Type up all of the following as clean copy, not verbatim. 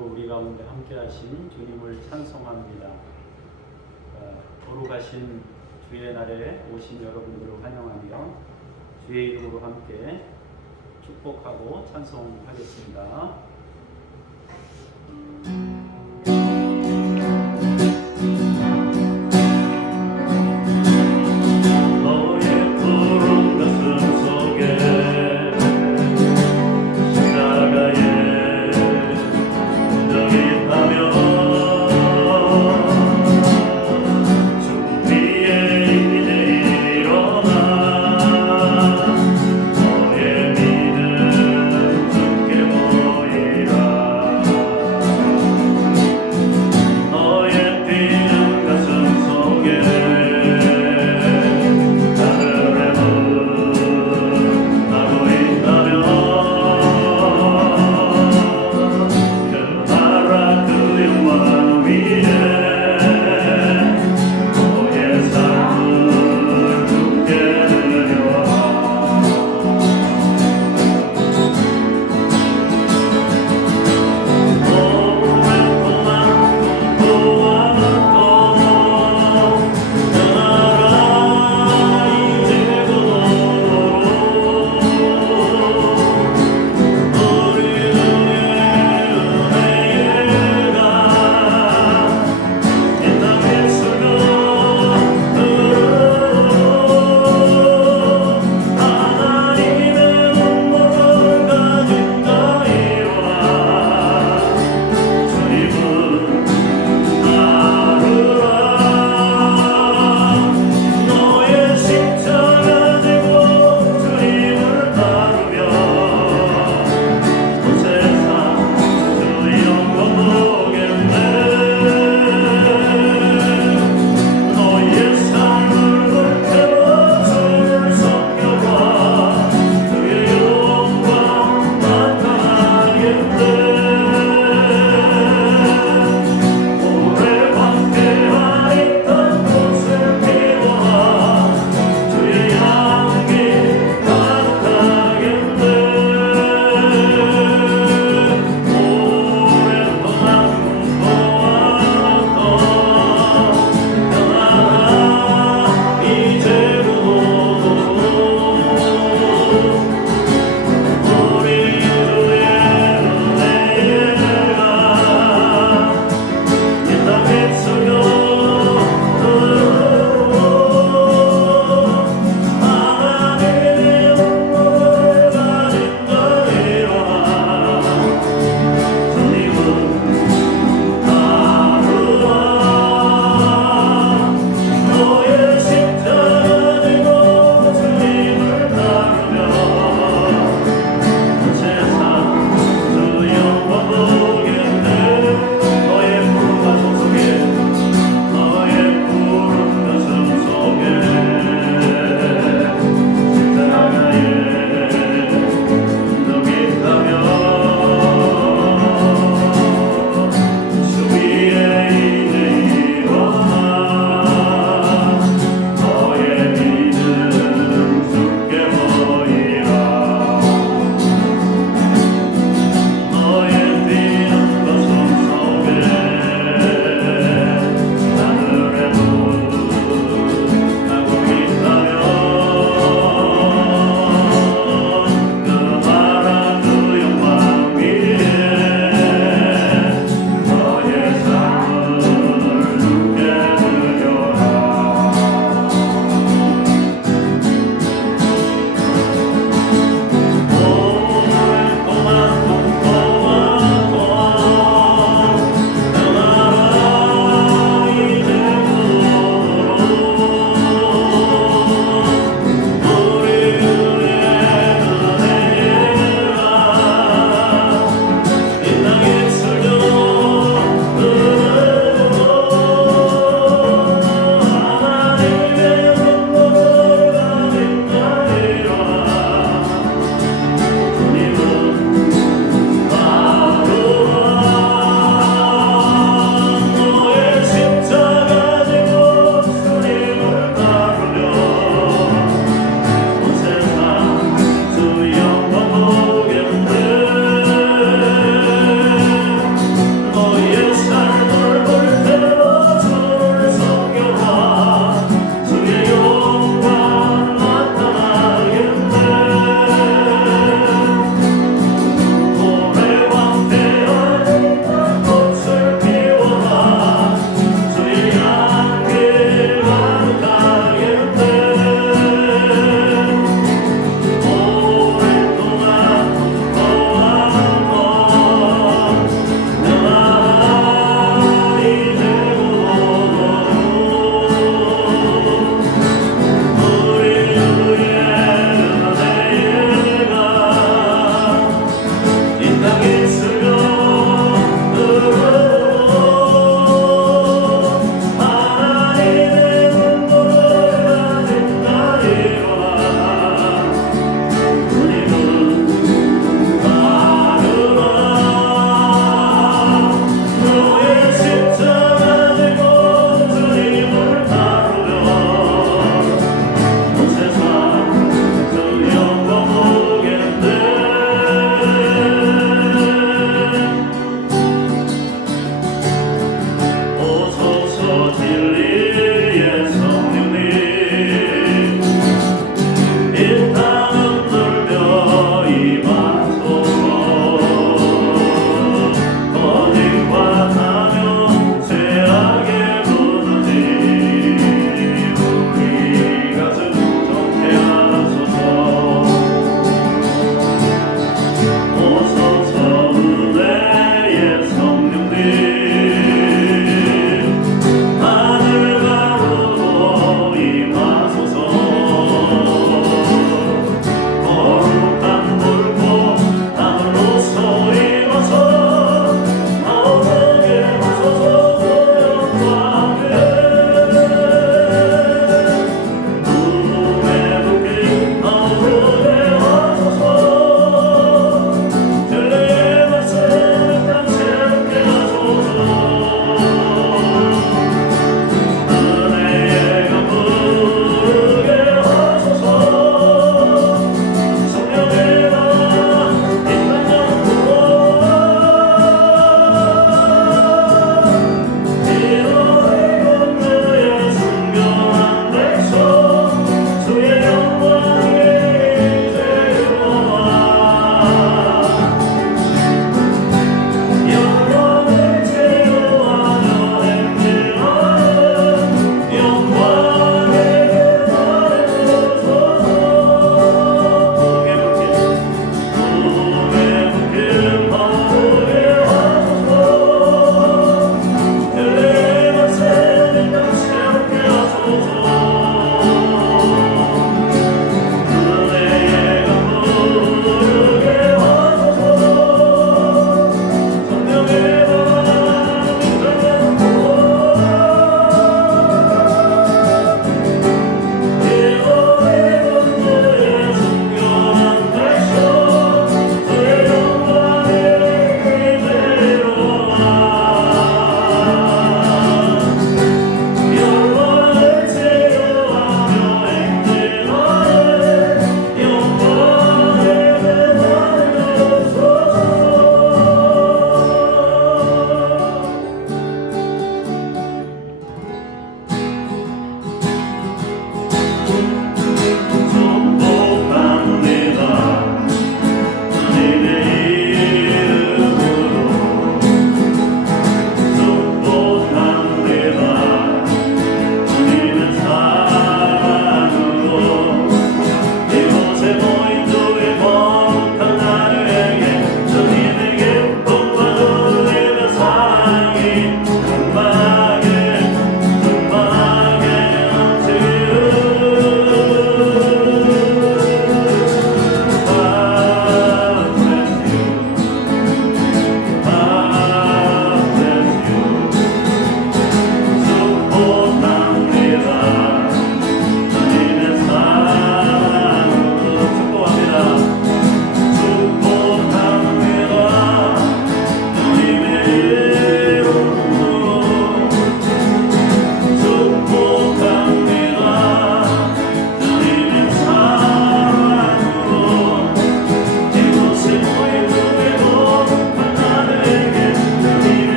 오늘도 우리 가운데 함께 하신 주님을 찬송합니다. 거룩하신 주의 날에 오신 여러분들을 환영하며 주의 이름으로 함께 축복하고 찬송하겠습니다.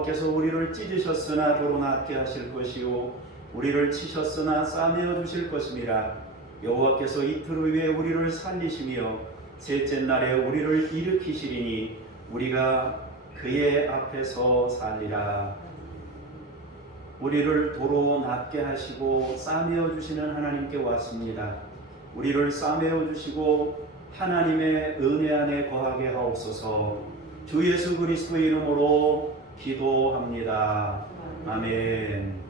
여호와께서 우리를 찢으셨으나 도로 낫게 하실 것이요 우리를 치셨으나 싸매어 주실 것임이라. 여호와께서 이틀 후에 우리를 살리시며 셋째 날에 우리를 일으키시리니 우리가 그의 앞에서 살리라. 우리를 도로 낫게 하시고 싸매어 주시는 하나님께 왔습니다. 우리를 싸매어 주시고 하나님의 은혜 안에 거하게 하옵소서. 주 예수 그리스도의 이름으로 기도합니다. 아멘.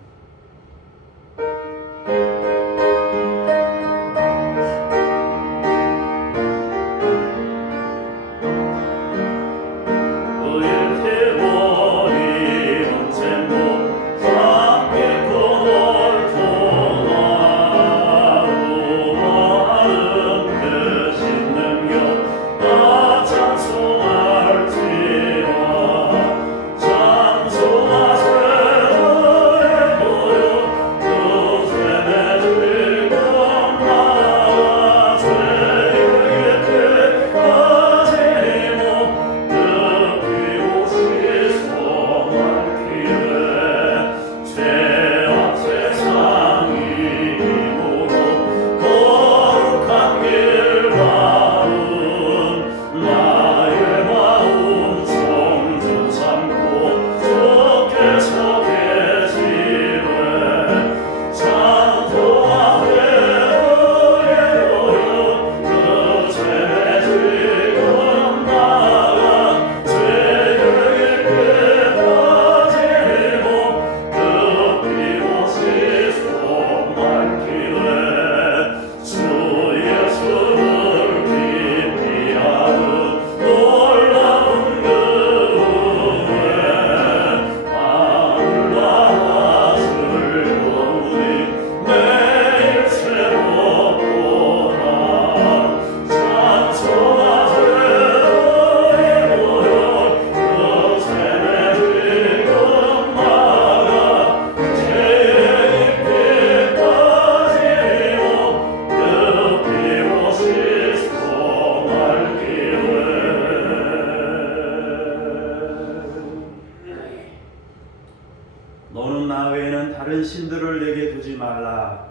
너는 나 외에는 다른 신들을 내게 두지 말라.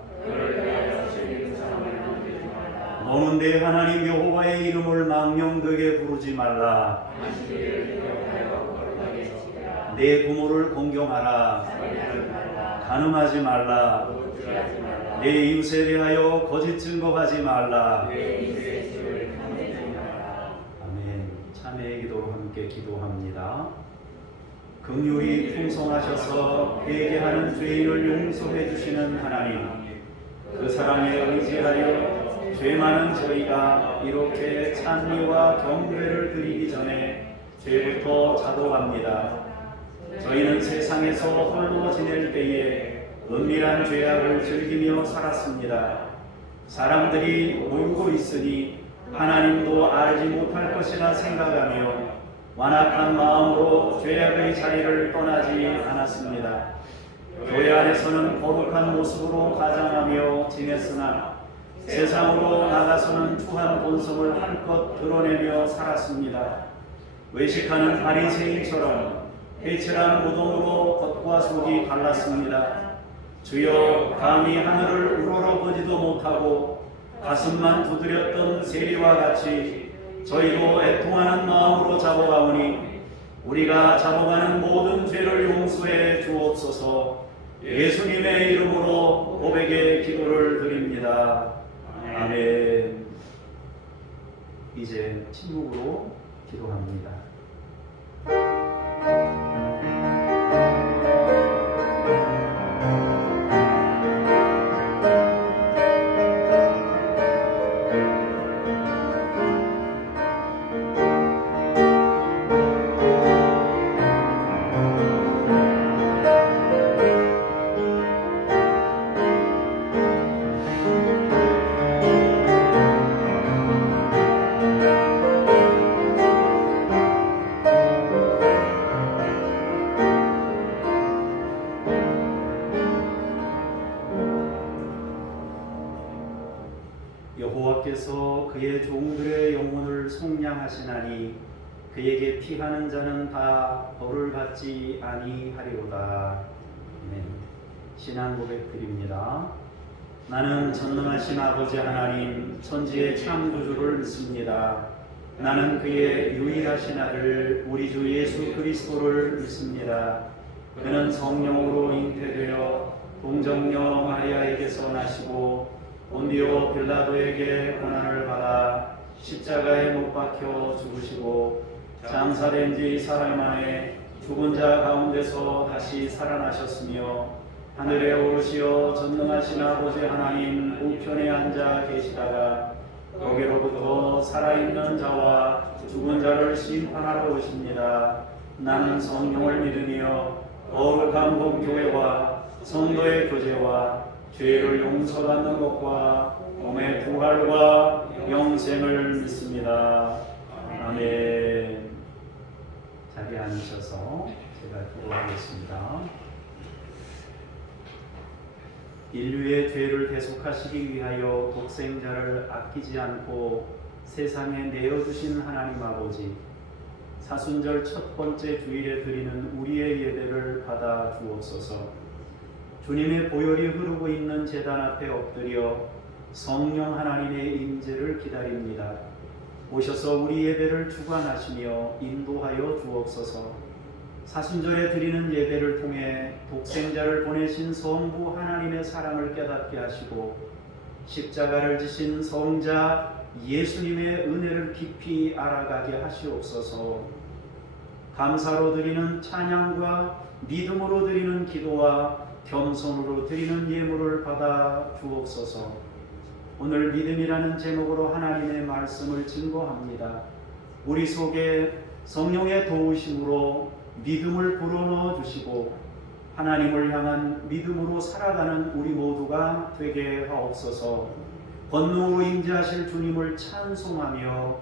너는 내 하나님 여호와의 이름을 망령되게 부르지 말라. 내 부모를 공경하라. 간음하지 말라. 내 이웃에 대하여 거짓 증거하지 말라. 아멘. 참회의 기도로 함께 기도합니다. 긍휼이 풍성하셔서 회개하는 죄인을 용서해 주시는 하나님, 그 사랑에 의지하여 죄 많은 저희가 이렇게 찬미와 경배를 드리기 전에 죄부터 자독합니다. 저희는 세상에서 홀로 지낼 때에 은밀한 죄악을 즐기며 살았습니다. 사람들이 놀고 있으니 하나님도 알지 못할 것이라 생각하며 완악한 마음으로 죄악의 자리를 떠나지 않았습니다. 교회 안에서는 거룩한 모습으로 가장하며 지냈으나 세상으로 나가서는 추한 본성을 한껏 드러내며 살았습니다. 외식하는 바리새인처럼 회칠한 무덤으로 겉과 속이 갈랐습니다. 주여, 감히 하늘을 우러러보지도 못하고 가슴만 두드렸던 세리와 같이 저희도 애통하는 마음으로 잡아가오니 우리가 잡아가는 모든 죄를 용서해 주옵소서. 예수님의 이름으로 고백의 기도를 드립니다. 아멘. 이제 침묵으로 기도합니다. 여호와께서 그의 종들의 영혼을 속량하시나니 그에게 피하는 자는 다 벌을 받지 아니하리로다. 아멘. 신앙 고백 드립니다. 나는 전능하신 아버지 하나님 천지의 창조주를 믿습니다. 나는 그의 유일하신 아들 우리 주 예수 그리스도를 믿습니다. 그는 성령으로 잉태되어 동정녀 마리아에게서 나시고 본디오 빌라도에게 고난을 받아 십자가에 못 박혀 죽으시고 장사된 지 사흘 만에 죽은 자 가운데서 다시 살아나셨으며 하늘에 오르시어 전능하신 아버지 하나님 우편에 앉아 계시다가 거기로부터 살아있는 자와 죽은 자를 심판하러 오십니다. 나는 성령을 믿으며 거룩한 공교회와 성도의 교제와 죄를 용서받는 것과 몸의 부활과 영생을 믿습니다. 아멘. 자리에 앉으셔서 제가 기도하겠습니다. 인류의 죄를 대속하시기 위하여 독생자를 아끼지 않고 세상에 내어주신 하나님 아버지, 사순절 첫 번째 주일에 드리는 우리의 예배를 받아 주옵소서. 주님의 보혈이 흐르고 있는 제단 앞에 엎드려 성령 하나님의 임재를 기다립니다. 오셔서 우리 예배를 주관하시며 인도하여 주옵소서. 사순절에 드리는 예배를 통해 독생자를 보내신 성부 하나님의 사랑을 깨닫게 하시고 십자가를 지신 성자 예수님의 은혜를 깊이 알아가게 하시옵소서. 감사로 드리는 찬양과 믿음으로 드리는 기도와 겸손으로 드리는 예물을 받아 주옵소서. 오늘 믿음이라는 제목으로 하나님의 말씀을 증거합니다. 우리 속에 성령의 도우심으로 믿음을 불어넣어 주시고 하나님을 향한 믿음으로 살아가는 우리 모두가 되게 하옵소서. 권능으로 임재하실 주님을 찬송하며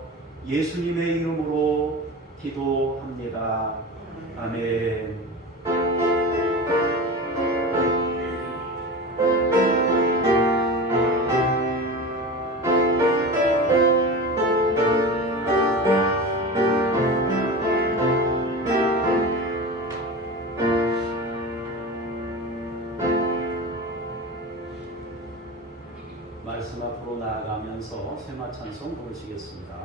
예수님의 이름으로 기도합니다. 아멘. 말씀 앞으로 나아가면서 세마 찬송 부르시겠습니다.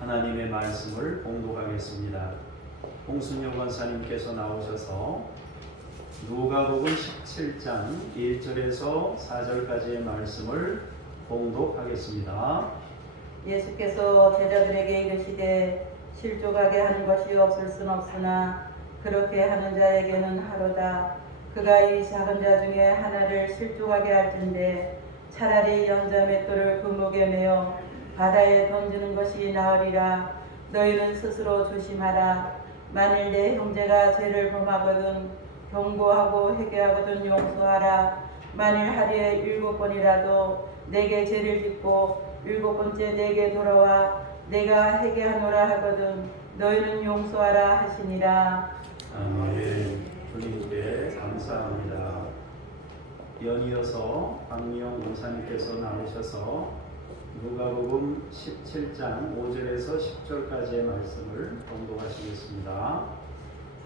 하나님의 말씀을 봉독하겠습니다. 홍순영 권사님께서 나오셔서 누가복음 17장 1절에서 4절까지의 말씀을 봉독하겠습니다. 예수께서 제자들에게 이르시되 실족하게 하는 것이 없을 순 없으나 그렇게 하는 자에게는 하로다. 그가 이 작은 자 중에 하나를 실족하게 할 텐데 차라리 연자 맷돌을 그 목에 매어 바다에 던지는 것이 나으리라. 너희는 스스로 조심하라. 만일 내 형제가 죄를 범하거든 경고하고 회개하거든 용서하라. 만일 하루에 7번이라도 내게 죄를 짓고 7번째 내게 돌아와 내가 회개하노라 하거든 너희는 용서하라 하시니라. 아멘. 주님께 감사합니다. 연이어서 박미영 권사님께서 나오셔서 누가복음 17장 5절에서 10절까지의 말씀을 봉독하시겠습니다.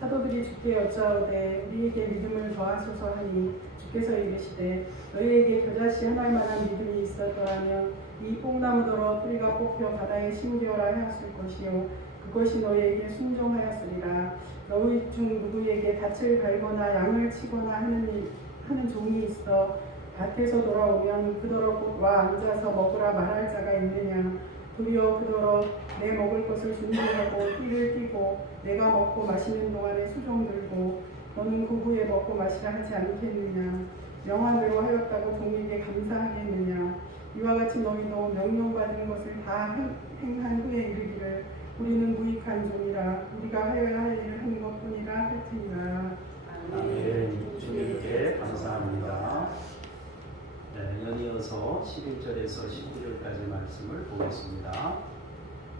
사도들이 주께 여짜오되 우리에게 믿음을 더하소서 하니 주께서 이르시되 너희에게 겨자씨 하나만한 믿음이 있었더라면 이 뽕나무더러 뿌리가 뽑혀 바다에 심기어라 하였을 것이요 그것이 너희에게 순종하였으리라. 너희 중 누구에게 밭을 갈거나 양을 치거나 하는 종이 있어 밭에서 돌아오면 그더러 곧 와 앉아서 먹으라 말할 자가 있느냐. 도리어 그더러 내 먹을 것을 준비하고 띠를 띠고 내가 먹고 마시는 동안에 수종 들고 너는 그 후에 먹고 마시라 하지 않겠느냐. 명한대로 하였다고 종에게 감사하겠느냐. 이와 같이 너희도 명령받은 것을 다 행한 후에 이르기를 우리는 무익한 종이라 우리가 하여야 할 일을 한 것뿐이라 할 테니라. 아멘. 주님께 감사합니다. 네, 연이어서 11절에서 19절까지 말씀을 보겠습니다.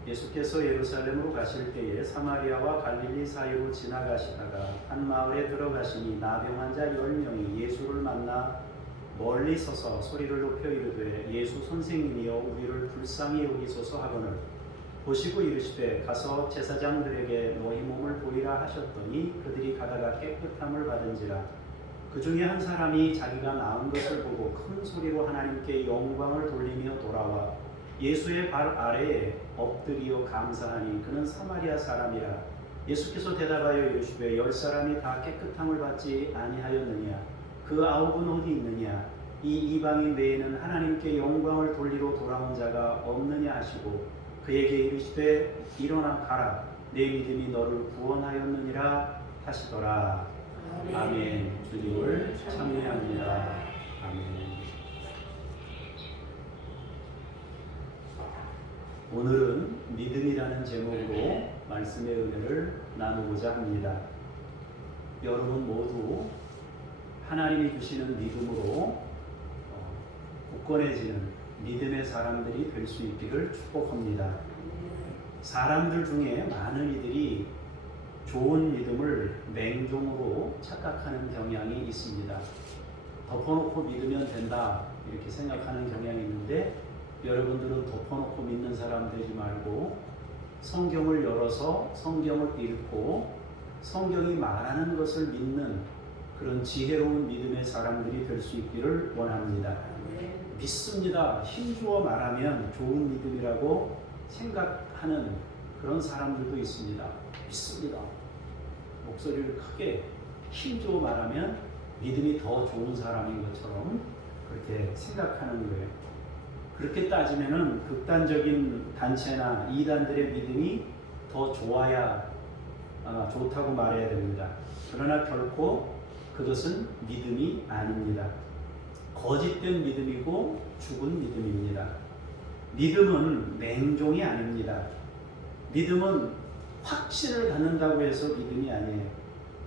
예수께서 예루살렘으로 가실 때에 사마리아와 갈릴리 사이로 지나가시다가 한 마을에 들어가시니 나병 환자 10명이 예수를 만나 멀리 서서 소리를 높여 이르되 예수 선생님이여 우리를 불쌍히 여기소서 하거늘 보시고 이르시되 가서 제사장들에게 너희 몸을 보이라 하셨더니 그들이 가다가 깨끗함을 받은지라. 그 중에 한 사람이 자기가 나은 것을 보고 큰 소리로 하나님께 영광을 돌리며 돌아와 예수의 발 아래에 엎드리어 감사하니 그는 사마리아 사람이라. 예수께서 대답하여 이르시되 10사람이 다 깨끗함을 받지 아니하였느냐. 그 9은 어디 있느냐. 이 이방인 외에는 하나님께 영광을 돌리러 돌아온 자가 없느냐 하시고 그에게 이르시되 일어나 가라. 내 믿음이 너를 구원하였느니라 하시더라. 아멘. 주님을 찬미합니다. 아멘. 오늘은 믿음이라는 제목으로 말씀의 은혜를 나누고자 합니다. 여러분 모두 하나님이 주시는 믿음으로 굳건해지는 믿음의 사람들이 될 수 있기를 축복합니다. 사람들 중에 많은 이들이 좋은 믿음을 맹종으로 착각하는 경향이 있습니다. 덮어놓고 믿으면 된다 이렇게 생각하는 경향이 있는데 여러분들은 덮어놓고 믿는 사람 되지 말고 성경을 열어서 성경을 읽고 성경이 말하는 것을 믿는 그런 지혜로운 믿음의 사람들이 될 수 있기를 원합니다. 믿습니다. 힘주어 말하면 좋은 믿음이라고 생각하는 그런 사람들도 있습니다. 믿습니다. 목소리를 크게 힘주어 말하면 믿음이 더 좋은 사람인 것처럼 그렇게 생각하는 거예요. 그렇게 따지면은 극단적인 단체나 이단들의 믿음이 더 좋아야 좋다고 말해야 됩니다. 그러나 결코 그것은 믿음이 아닙니다. 거짓된 믿음이고 죽은 믿음입니다. 믿음은 맹종이 아닙니다. 믿음은 확신을 갖는다고 해서 믿음이 아니에요.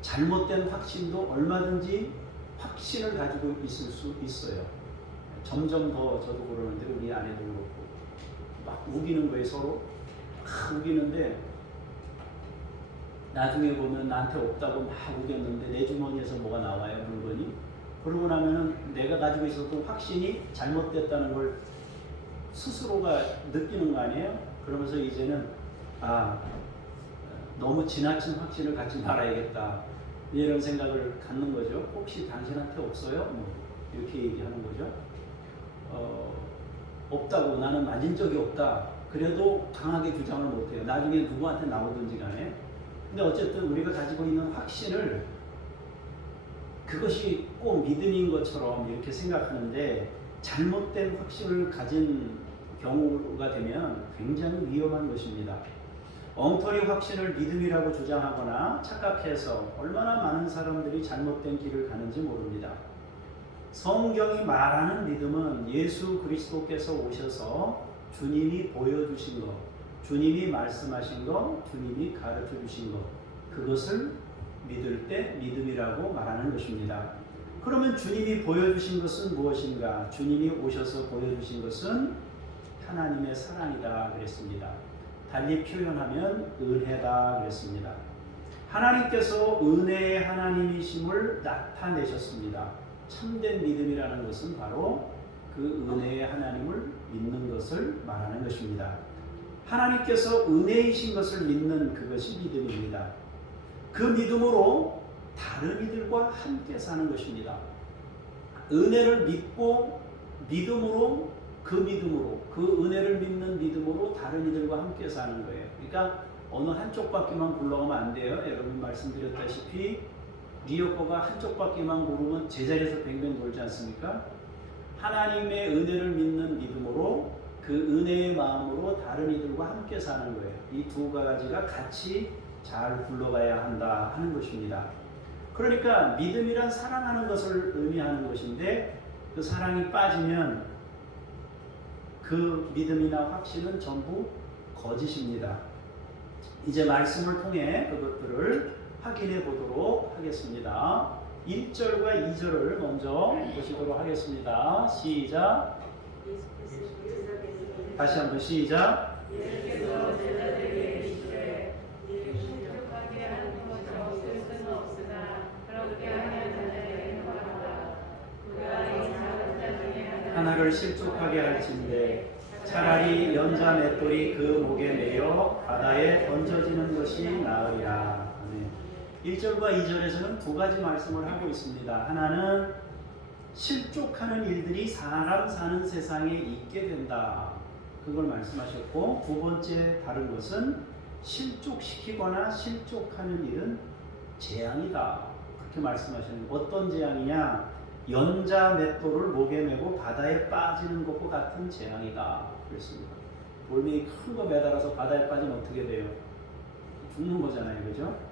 잘못된 확신도 얼마든지 확신을 가지고 있을 수 있어요. 점점 더 저도 그러는데 우리 아내도 그렇고 막 우기는 거예요. 서로 막 우기는데 나중에 보면 나한테 없다고 막 우겼는데 내 주머니에서 뭐가 나와요, 물건이. 그러고 나면은 내가 가지고 있었던 확신이 잘못됐다는 걸 스스로가 느끼는 거 아니에요? 그러면서 이제는 너무 지나친 확신을 갖지 말아야겠다 이런 생각을 갖는 거죠. 혹시 당신한테 없어요? 뭐 이렇게 얘기하는 거죠. 없다고, 나는 만진 적이 없다. 그래도 강하게 주장을 못해요. 나중에 누구한테 나오든지 간에. 근데 어쨌든 우리가 가지고 있는 확신을 그것이 꼭 믿음인 것처럼 이렇게 생각하는데 잘못된 확신을 가진 경우가 되면 굉장히 위험한 것입니다. 엉터리 확신을 믿음이라고 주장하거나 착각해서 얼마나 많은 사람들이 잘못된 길을 가는지 모릅니다. 성경이 말하는 믿음은 예수 그리스도께서 오셔서 주님이 보여주신 것, 주님이 말씀하신 것, 주님이 가르쳐 주신 것, 그것을 믿을 때 믿음이라고 말하는 것입니다. 그러면 주님이 보여주신 것은 무엇인가? 주님이 오셔서 보여주신 것은 하나님의 사랑이다 그랬습니다. 달리 표현하면 은혜다 그랬습니다. 하나님께서 은혜의 하나님이심을 나타내셨습니다. 참된 믿음이라는 것은 바로 그 은혜의 하나님을 믿는 것을 말하는 것입니다. 하나님께서 은혜이신 것을 믿는 그것이 믿음입니다. 그 믿음으로 다른 이들과 함께 사는 것입니다. 은혜를 믿고 믿음으로 그 은혜를 믿는 믿음으로 다른 이들과 함께 사는 거예요. 그러니까 어느 한쪽 바퀴만 굴러가면 안 돼요. 여러분 말씀드렸다시피 리어커가 한쪽 바퀴만 구르면 제자리에서 뱅뱅 돌지 않습니까? 하나님의 은혜를 믿는 믿음으로 그 은혜의 마음으로 다른 이들과 함께 사는 거예요. 이 두 가지가 같이 잘 굴러가야 한다 하는 것입니다. 그러니까 믿음이란 사랑하는 것을 의미하는 것인데 그 사랑이 빠지면 그 믿음이나 확신은 전부 거짓입니다. 이제 말씀을 통해 그것들을 확인해 보도록 하겠습니다. 1절과 2절을 먼저 보시도록 하겠습니다. 시작. 다시 한번 시작. 예수께서 제자들에게 이르시되 이를 실족하게 하는 것은 없을 수는 없으나 그렇게 하면 자들에게 행하노라. 그가 이 작은 자 중에 하나를 실족하게 할진대 차라리 연자 맷돌이 그 목에 매여 바다에 던져지는 것이 나으리라. 1절과 2절에서는 두 가지 말씀을 하고 있습니다. 하나는 실족하는 일들이 사람 사는 세상에 있게 된다. 그걸 말씀하셨고, 두 번째 다른 것은 실족시키거나 실족하는 일은 재앙이다. 그렇게 말씀하시는 거예요. 어떤 재앙이냐? 연자 맷돌을 목에 메고 바다에 빠지는 것과 같은 재앙이다. 그랬습니다. 돌멩이 큰 거 매달아서 바다에 빠지면 어떻게 돼요? 죽는 거잖아요. 그죠?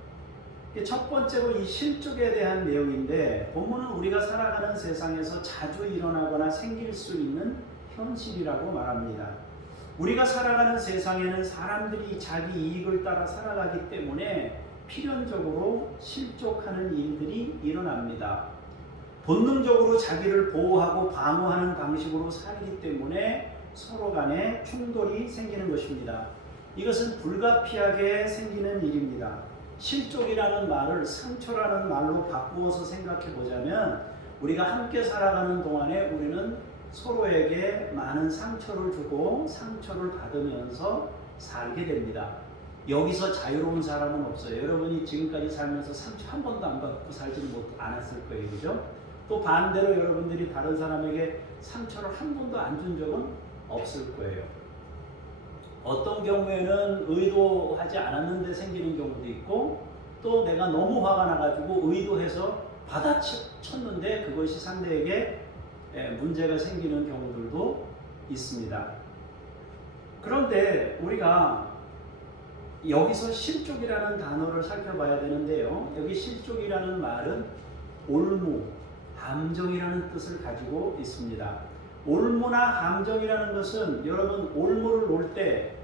첫 번째로 이 실족에 대한 내용인데, 본문은 우리가 살아가는 세상에서 자주 일어나거나 생길 수 있는 현실이라고 말합니다. 우리가 살아가는 세상에는 사람들이 자기 이익을 따라 살아가기 때문에 필연적으로 실족하는 일들이 일어납니다. 본능적으로 자기를 보호하고 방어하는 방식으로 살기 때문에 서로 간에 충돌이 생기는 것입니다. 이것은 불가피하게 생기는 일입니다. 실족이라는 말을 상처라는 말로 바꾸어서 생각해 보자면, 우리가 함께 살아가는 동안에 우리는 서로에게 많은 상처를 주고 상처를 받으면서 살게 됩니다. 여기서 자유로운 사람은 없어요. 여러분이 지금까지 살면서 상처 한 번도 안 받고 살지는 않았을 거예요. 그죠? 또 반대로 여러분들이 다른 사람에게 상처를 한 번도 안 준 적은 없을 거예요. 어떤 경우에는 의도하지 않았는데 생기는 경우도 있고, 또 내가 너무 화가 나가지고 의도해서 받아쳤는데 그것이 상대에게 문제가 생기는 경우들도 있습니다. 그런데 우리가 여기서 실족이라는 단어를 살펴봐야 되는데요. 여기 실족이라는 말은 올무, 함정이라는 뜻을 가지고 있습니다. 올무나 함정이라는 것은, 여러분 올무를 놓을 때,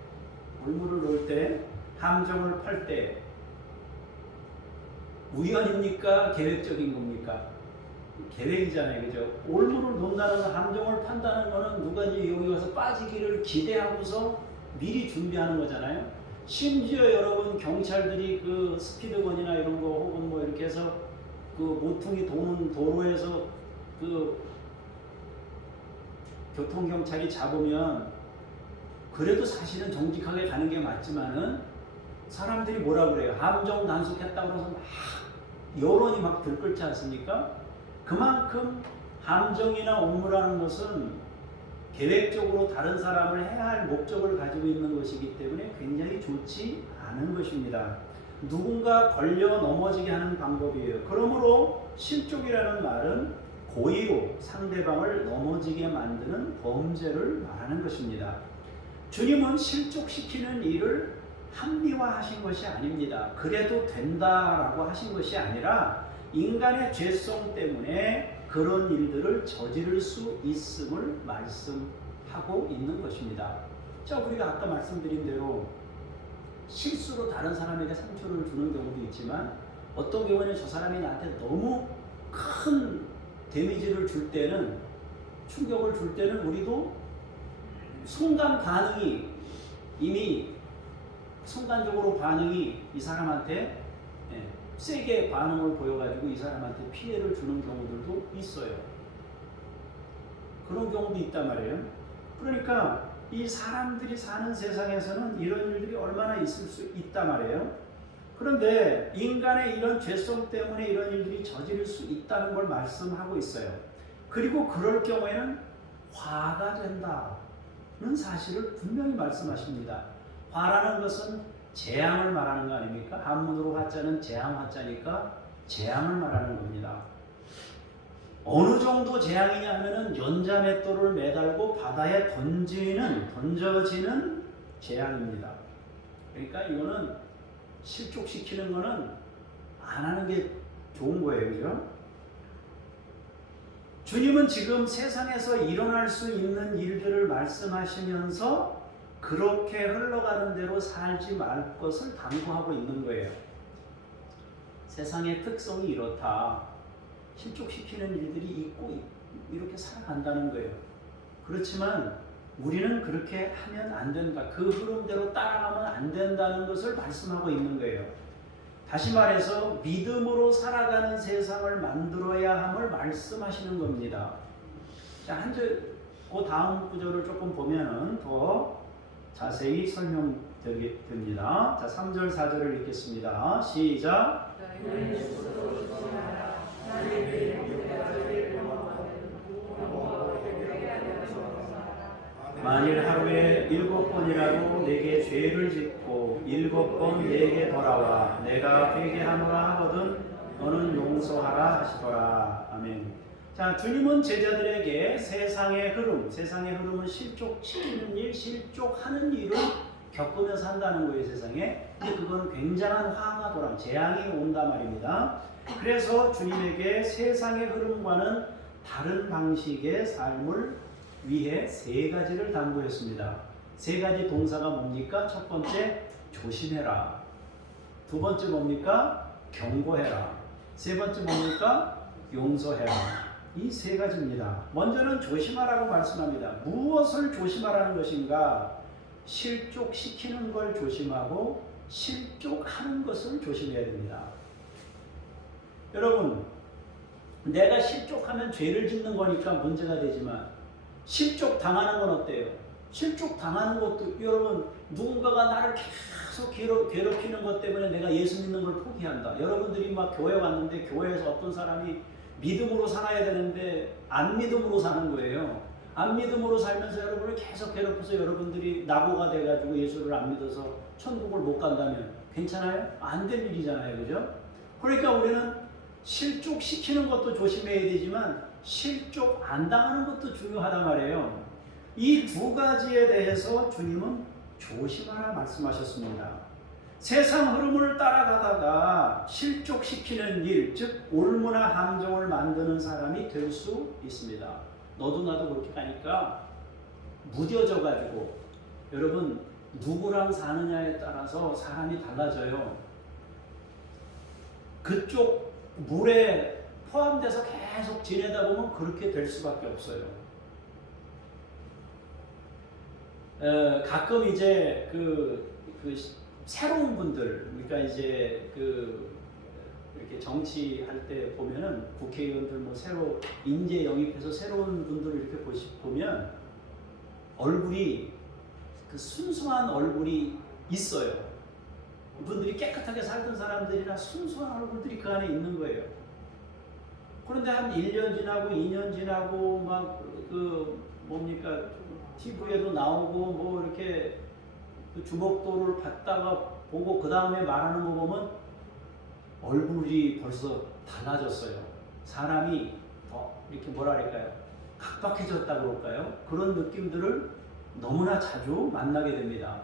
함정을 팔 때 우연입니까? 계획적인 겁니까? 계획이잖아요. 그죠? 올무를 놓는다는 건, 함정을 판다는 거는 누가 이제 여기 와서 빠지기를 기대하고서 미리 준비하는 거잖아요. 심지어 여러분 경찰들이 그 스피드건이나 이런 거 혹은 뭐 이렇게 해서 그 모퉁이 도는 도로에서 그 교통경찰이 잡으면 그래도 사실은 정직하게 가는 게 맞지만은 사람들이 뭐라 그래요? 함정 단속했다고 해서 막 여론이 막 들끓지 않습니까? 그만큼 함정이나 업무라는 것은 계획적으로 다른 사람을 해야 할 목적을 가지고 있는 것이기 때문에 굉장히 좋지 않은 것입니다. 누군가 걸려 넘어지게 하는 방법이에요. 그러므로 실족이라는 말은 고의로 상대방을 넘어지게 만드는 범죄를 말하는 것입니다. 주님은 실족시키는 일을 합리화하신 것이 아닙니다. 그래도 된다라고 하신 것이 아니라 인간의 죄성 때문에 그런 일들을 저지를 수 있음을 말씀하고 있는 것입니다. 자, 우리가 아까 말씀드린 대로 실수로 다른 사람에게 상처를 주는 경우도 있지만 어떤 경우에는 저 사람이 나한테 너무 큰 데미지를 줄 때는, 충격을 줄 때는 우리도 순간 반응이, 이미 순간적으로 반응이 이 사람한테 세게 반응을 보여가지고 이 사람한테 피해를 주는 경우들도 있어요. 그런 경우도 있단 말이에요. 그러니까 이 사람들이 사는 세상에서는 이런 일들이 얼마나 있을 수 있단 말이에요. 그런데 인간의 이런 죄성 때문에 이런 일들이 저지를 수 있다는 걸 말씀하고 있어요. 그리고 그럴 경우에는 화가 된다는 사실을 분명히 말씀하십니다. 화라는 것은 재앙을 말하는 거 아닙니까? 한문으로 화자는 재앙 화자니까 재앙을 말하는 겁니다. 어느 정도 재앙이냐 하면은 연자맷돌을 매달고 바다에 던져지는 재앙입니다. 그러니까 이거는 실족시키는 거는 안 하는 게 좋은 거예요. 그죠? 주님은 지금 세상에서 일어날 수 있는 일들을 말씀하시면서 그렇게 흘러가는 대로 살지 말 것을 당부하고 있는 거예요. 세상의 특성이 이렇다. 실족시키는 일들이 있고 이렇게 살아간다는 거예요. 그렇지만 우리는 그렇게 하면 안 된다. 그 흐름대로 따라가면 안 된다는 것을 말씀하고 있는 거예요. 다시 말해서 믿음으로 살아가는 세상을 만들어야 함을 말씀하시는 겁니다. 자, 그 다음 구절을 조금 보면은 더 자세히 설명됩니다. 자, 3절, 4절을 읽겠습니다. 시작. 만일 하루에 7번이라도 내게 죄를 짓고 7번 내게 돌아와 내가 회개하노라 하거든 너는 용서하라 하시더라. 아멘. 자, 주님은 제자들에게 세상의 흐름은 실족시키는 일, 실족하는 일을 겪으면서 한다는 거예요, 세상에. 근데 그거는 굉장한 화가 돌아, 재앙이 온단 말입니다. 그래서 주님에게 세상의 흐름과는 다른 방식의 삶을 위해 3가지를 당부했습니다. 3가지 동사가 뭡니까? 첫 번째, 조심해라. 두 번째 뭡니까? 경고해라. 세 번째 뭡니까? 용서해라. 이 3가지입니다. 먼저는 조심하라고 말씀합니다. 무엇을 조심하라는 것인가? 실족시키는 걸 조심하고 실족하는 것을 조심해야 됩니다. 여러분, 내가 실족하면 죄를 짓는 거니까 문제가 되지만 실족 당하는 건 어때요? 실족 당하는 것도, 여러분, 누군가가 나를 계속 괴롭히는 것 때문에 내가 예수 믿는 걸 포기한다. 여러분들이 막 교회 왔는데 교회에서 어떤 사람이 믿음으로 살아야 되는데 안 믿음으로 사는 거예요. 안 믿음으로 살면서 여러분을 계속 괴롭혀서 여러분들이 낙오가 돼가지고 예수를 안 믿어서 천국을 못 간다면 괜찮아요? 안 될 일이잖아요. 그죠? 그러니까 우리는 실족시키는 것도 조심해야 되지만 실족 안 당하는 것도 중요하단 말이에요. 이 2가지에 대해서 주님은 조심하라 말씀하셨습니다. 세상 흐름을 따라가다가 실족시키는 일, 즉 올무나 함정을 만드는 사람이 될 수 있습니다. 너도 나도 그렇게 가니까 무뎌져가지고, 여러분, 누구랑 사느냐에 따라서 사람이 달라져요. 그쪽 물에 포함돼서 계속 지내다 보면 그렇게 될 수밖에 없어요. 가끔 이제 새로운 분들, 그러니까 이제 이렇게 정치할 때 보면은 국회의원들 뭐 새로 인재 영입해서 새로운 분들을 이렇게 보면 얼굴이, 순수한 얼굴이 있어요. 그분들이 깨끗하게 살던 사람들이나 순수한 얼굴들이 그 안에 있는 거예요. 그런데 한 1년 지나고 2년 지나고 막 TV에도 나오고 뭐 이렇게 주목도를 받다가 보고 그 다음에 말하는 거 보면 얼굴이 벌써 달라졌어요. 사람이 더 이렇게 뭐랄까요? 각박해졌다 그럴까요? 그런 느낌들을 너무나 자주 만나게 됩니다.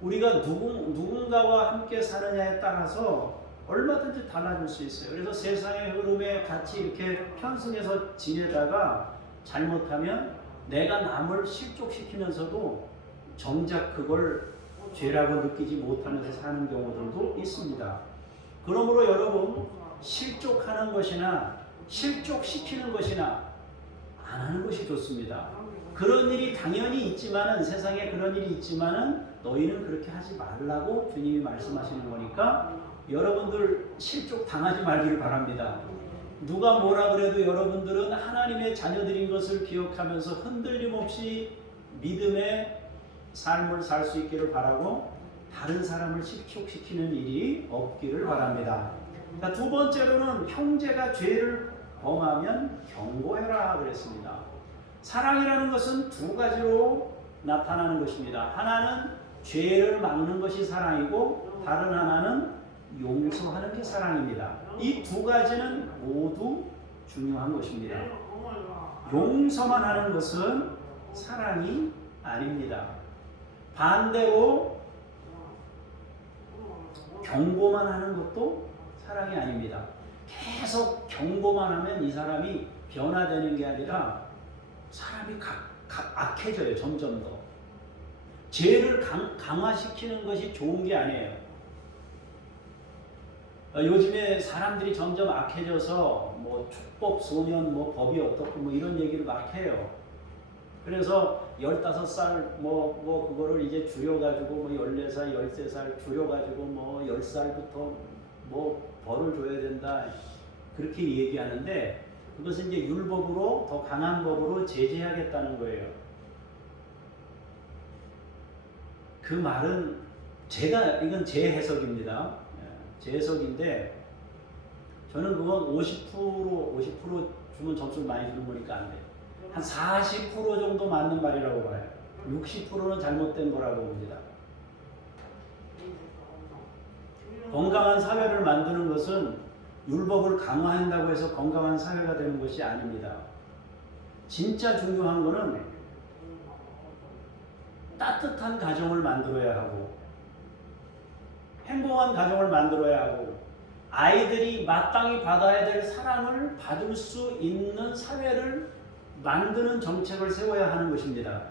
우리가 누군가와 함께 사느냐에 따라서 얼마든지 달라질 수 있어요. 그래서 세상의 흐름에 같이 이렇게 편승해서 지내다가 잘못하면 내가 남을 실족시키면서도 정작 그걸 죄라고 느끼지 못하면서 사는 경우들도 있습니다. 그러므로 여러분, 실족하는 것이나 실족시키는 것이나 안 하는 것이 좋습니다. 그런 일이 당연히 있지만은, 세상에 그런 일이 있지만은 너희는 그렇게 하지 말라고 주님이 말씀하시는 거니까 여러분들 실족 당하지 말기를 바랍니다. 누가 뭐라 그래도 여러분들은 하나님의 자녀들인 것을 기억하면서 흔들림 없이 믿음의 삶을 살 수 있기를 바라고, 다른 사람을 실족시키는 일이 없기를 바랍니다. 두 번째로는 형제가 죄를 범하면 경고해라 그랬습니다. 사랑이라는 것은 두 가지로 나타나는 것입니다. 하나는 죄를 막는 것이 사랑이고, 다른 하나는 용서하는 게 사랑입니다. 이 두 가지는 모두 중요한 것입니다. 용서만 하는 것은 사랑이 아닙니다. 반대로 경고만 하는 것도 사랑이 아닙니다. 계속 경고만 하면 이 사람이 변화되는 게 아니라 사람이 악해져요. 점점 더. 죄를 강화시키는 것이 좋은 게 아니에요. 요즘에 사람들이 점점 악해져서 뭐 축법, 소년, 뭐 법이 어떻고 뭐 이런 얘기를 막 해요. 그래서 15살 뭐 그거를 이제 줄여가지고 뭐 14살, 13살 줄여가지고 뭐 10살부터 뭐 벌을 줘야 된다. 그렇게 얘기하는데, 그것은 이제 율법으로, 더 강한 법으로 제재하겠다는 거예요. 그 말은 이건 제 해석입니다. 제 해석인데, 저는 그건 50% 주면 점수를 많이 주는 거니까 안 돼요. 한 40% 정도 맞는 말이라고 봐요. 60%는 잘못된 거라고 봅니다. 건강한 사회를 만드는 것은 율법을 강화한다고 해서 건강한 사회가 되는 것이 아닙니다. 진짜 중요한 거는 따뜻한 가정을 만들어야 하고, 행복한 가정을 만들어야 하고, 아이들이 마땅히 받아야 될 사랑을 받을 수 있는 사회를 만드는 정책을 세워야 하는 것입니다.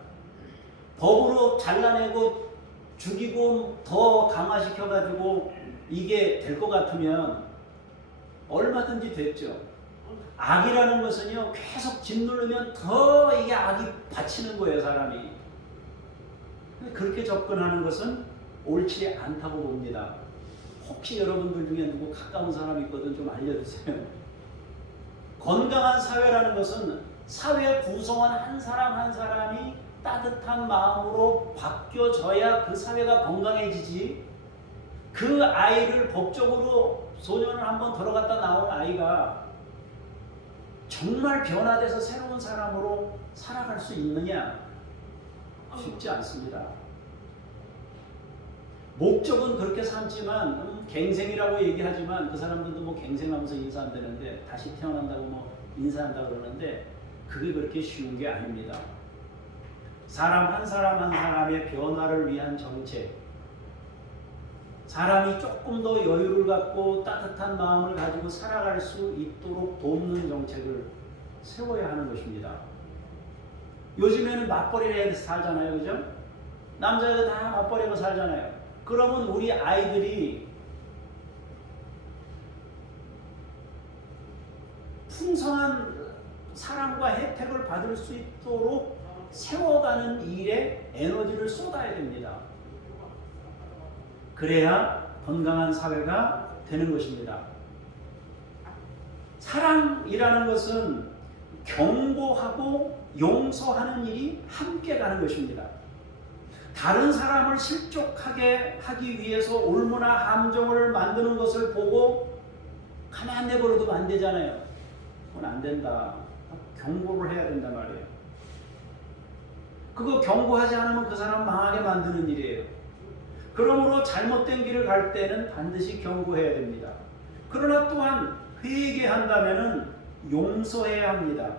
법으로 잘라내고 죽이고 더 강화시켜가지고 이게 될 것 같으면 얼마든지 됐죠. 악이라는 것은요, 계속 짓누르면 더 이게 악이 받치는 거예요, 사람이. 그렇게 접근하는 것은 옳지 않다고 봅니다. 혹시 여러분들 중에 누구 가까운 사람이 있거든 좀 알려주세요. 건강한 사회라는 것은 사회 구성원 한 사람 한 사람이 따뜻한 마음으로 바뀌어져야 그 사회가 건강해지지, 그 아이를 법적으로 소년을 한번 들어갔다 나온 아이가 정말 변화돼서 새로운 사람으로 살아갈 수 있느냐? 쉽지 않습니다. 목적은 그렇게 삼지만 갱생이라고 얘기하지만 그 사람들도 뭐 갱생하면서 인사 안 되는데, 다시 태어난다고 뭐 인사한다고 그러는데 그게 그렇게 쉬운 게 아닙니다. 사람 한 사람의 변화를 위한 정책, 사람이 조금 더 여유를 갖고 따뜻한 마음을 가지고 살아갈 수 있도록 돕는 정책을 세워야 하는 것입니다. 요즘에는 맞벌이를 해서 살잖아요. 그죠? 남자가 다 맞벌이로 살잖아요. 그러면 우리 아이들이 풍성한 사랑과 혜택을 받을 수 있도록 세워가는 일에 에너지를 쏟아야 됩니다. 그래야 건강한 사회가 되는 것입니다. 사랑이라는 것은 경고하고 용서하는 일이 함께 가는 것입니다. 다른 사람을 실족하게 하기 위해서 올무나 함정을 만드는 것을 보고 가만 내버려두면 안 되잖아요. 그건 안 된다. 경고를 해야 된단 말이에요. 그거 경고하지 않으면 그 사람 망하게 만드는 일이에요. 그러므로 잘못된 길을 갈 때는 반드시 경고해야 됩니다. 그러나 또한 회개한다면은 용서해야 합니다.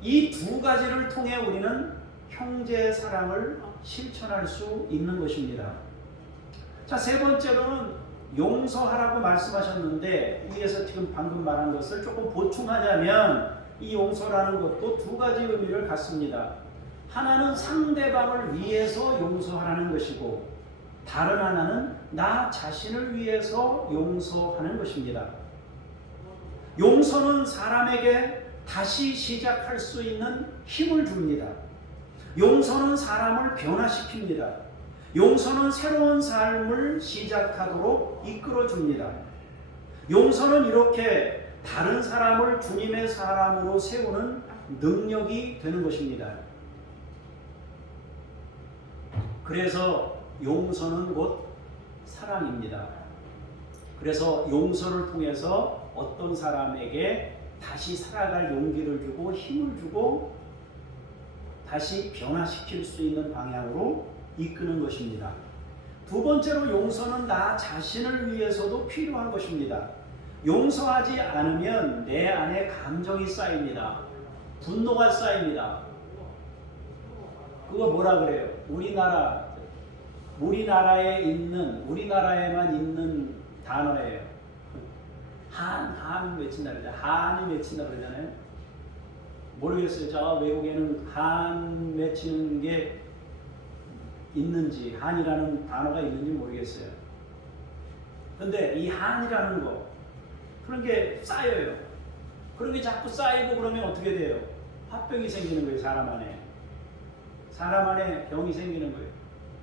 이 두 가지를 통해 우리는 형제의 사랑을 실천할 수 있는 것입니다. 자, 세 번째로는 용서하라고 말씀하셨는데, 위에서 지금 방금 말한 것을 조금 보충하자면 이 용서라는 것도 두 가지 의미를 갖습니다. 하나는 상대방을 위해서 용서하라는 것이고 다른 하나는 나 자신을 위해서 용서하는 것입니다. 용서는 사람에게 다시 시작할 수 있는 힘을 줍니다. 용서는 사람을 변화시킵니다. 용서는 새로운 삶을 시작하도록 이끌어 줍니다. 용서는 이렇게 다른 사람을 주님의 사람으로 세우는 능력이 되는 것입니다. 그래서 용서는 곧 사랑입니다. 그래서 용서를 통해서 어떤 사람에게 다시 살아갈 용기를 주고 힘을 주고 다시 변화시킬 수 있는 방향으로 이끄는 것입니다. 두 번째로 용서는 나 자신을 위해서도 필요한 것입니다. 용서하지 않으면 내 안에 감정이 쌓입니다. 분노가 쌓입니다. 그거 뭐라 그래요? 우리나라에만 있는 단어예요. 한 맺힌다 그러잖아요. 한이 맺힌다 그러잖아요. 모르겠어요. 저 외국에는 한 맺히는 게 있는지, 한이라는 단어가 있는지 모르겠어요. 근데 이 한이라는 거, 그런 게 쌓여요. 그런 게 자꾸 쌓이고 그러면 어떻게 돼요? 화병이 생기는 거예요, 사람 안에. 사람 안에 병이 생기는 거예요.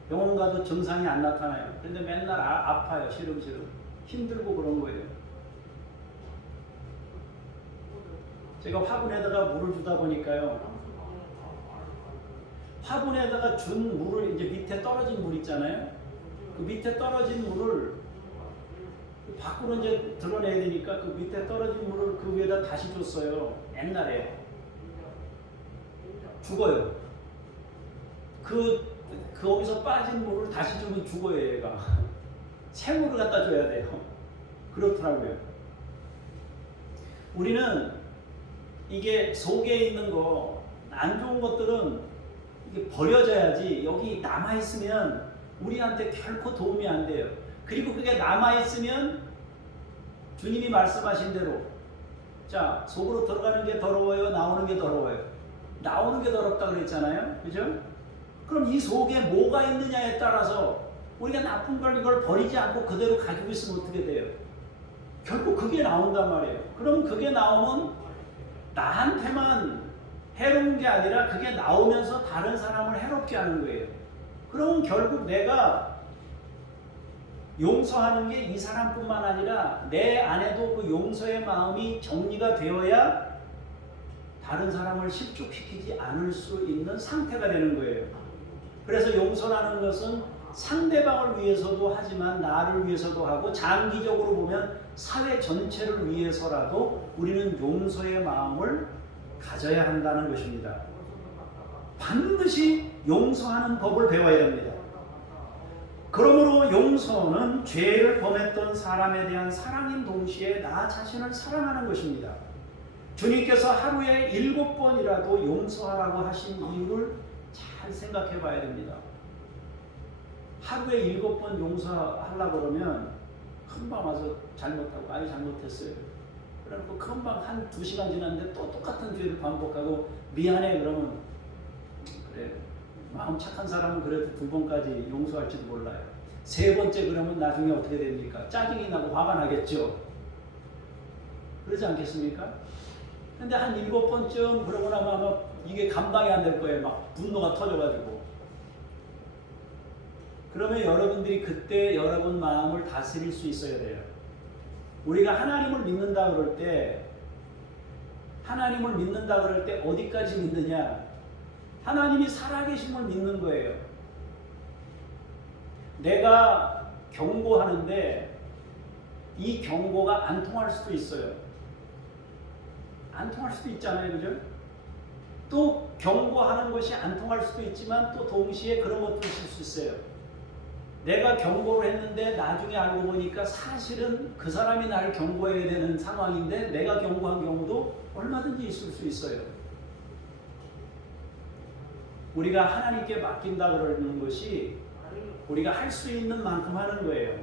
병원 가도 증상이 안 나타나요. 근데 맨날 아파요, 시름시름. 힘들고 그런 거예요. 제가 화분에다가 물을 주다 보니까요. 화분에다가 준 물을 이제 밑에 떨어진 물 있잖아요. 그 밑에 떨어진 물을 밖으로 이제 드러내야 되니까 그 밑에 떨어진 물을 그 위에다 다시 줬어요. 옛날에. 죽어요. 거기서 빠진 물을 다시 주면 죽어요, 얘가. 새 물을 갖다 줘야 돼요. 그렇더라고요. 우리는 이게 속에 있는 거, 안 좋은 것들은 이게 버려져야지 여기 남아있으면 우리한테 결코 도움이 안 돼요. 그리고 그게 남아있으면 주님이 말씀하신 대로 자, 속으로 들어가는 게 더러워요? 나오는 게 더러워요? 나오는 게 더럽다 그랬잖아요. 그죠? 그럼 이 속에 뭐가 있느냐에 따라서 우리가 나쁜 걸 이걸 버리지 않고 그대로 가지고 있으면 어떻게 돼요? 결국 그게 나온단 말이에요. 그럼 그게 나오면 나한테만 해로운 게 아니라 그게 나오면서 다른 사람을 해롭게 하는 거예요. 그럼 결국 내가 용서하는 게 이 사람뿐만 아니라 내 안에도 그 용서의 마음이 정리가 되어야 다른 사람을 실족시키지 않을 수 있는 상태가 되는 거예요. 그래서 용서라는 것은 상대방을 위해서도 하지만 나를 위해서도 하고 장기적으로 보면 사회 전체를 위해서라도 우리는 용서의 마음을 가져야 한다는 것입니다. 반드시 용서하는 법을 배워야 됩니다. 그러므로 용서는 죄를 범했던 사람에 대한 사랑인 동시에 나 자신을 사랑하는 것입니다. 주님께서 하루에 7번이라도 용서하라고 하신 이유를 잘 생각해 봐야 됩니다. 하루에 7번 용서하려고 그러면 금방 와서 잘못하고 아유 잘못했어요. 그래놓고 금방 한 2시간 지났는데 또 똑같은 죄를 반복하고 미안해 그러면 그래 마음 착한 사람은 그래도 2번까지 용서할지도 몰라요. 3번째 그러면 나중에 어떻게 됩니까? 짜증이 나고 화가 나겠죠. 그러지 않겠습니까? 근데 한 7번쯤 그러고 나면 아마 이게 감당이 안 될 거예요. 막 분노가 터져가지고. 그러면 여러분들이 그때 여러분 마음을 다스릴 수 있어야 돼요. 우리가 하나님을 믿는다 그럴 때 어디까지 믿느냐? 하나님이 살아계심을 믿는 거예요. 내가 경고하는데 이 경고가 안 통할 수도 있어요. 안 통할 수도 있잖아요. 그죠? 또 경고하는 것이 안 통할 수도 있지만 또 동시에 그런 것도 있을 수 있어요. 내가 경고를 했는데 나중에 알고 보니까 사실은 그 사람이 나를 경고해야 되는 상황인데 내가 경고한 경우도 얼마든지 있을 수 있어요. 우리가 하나님께 맡긴다 그러는 것이 우리가 할 수 있는 만큼 하는 거예요.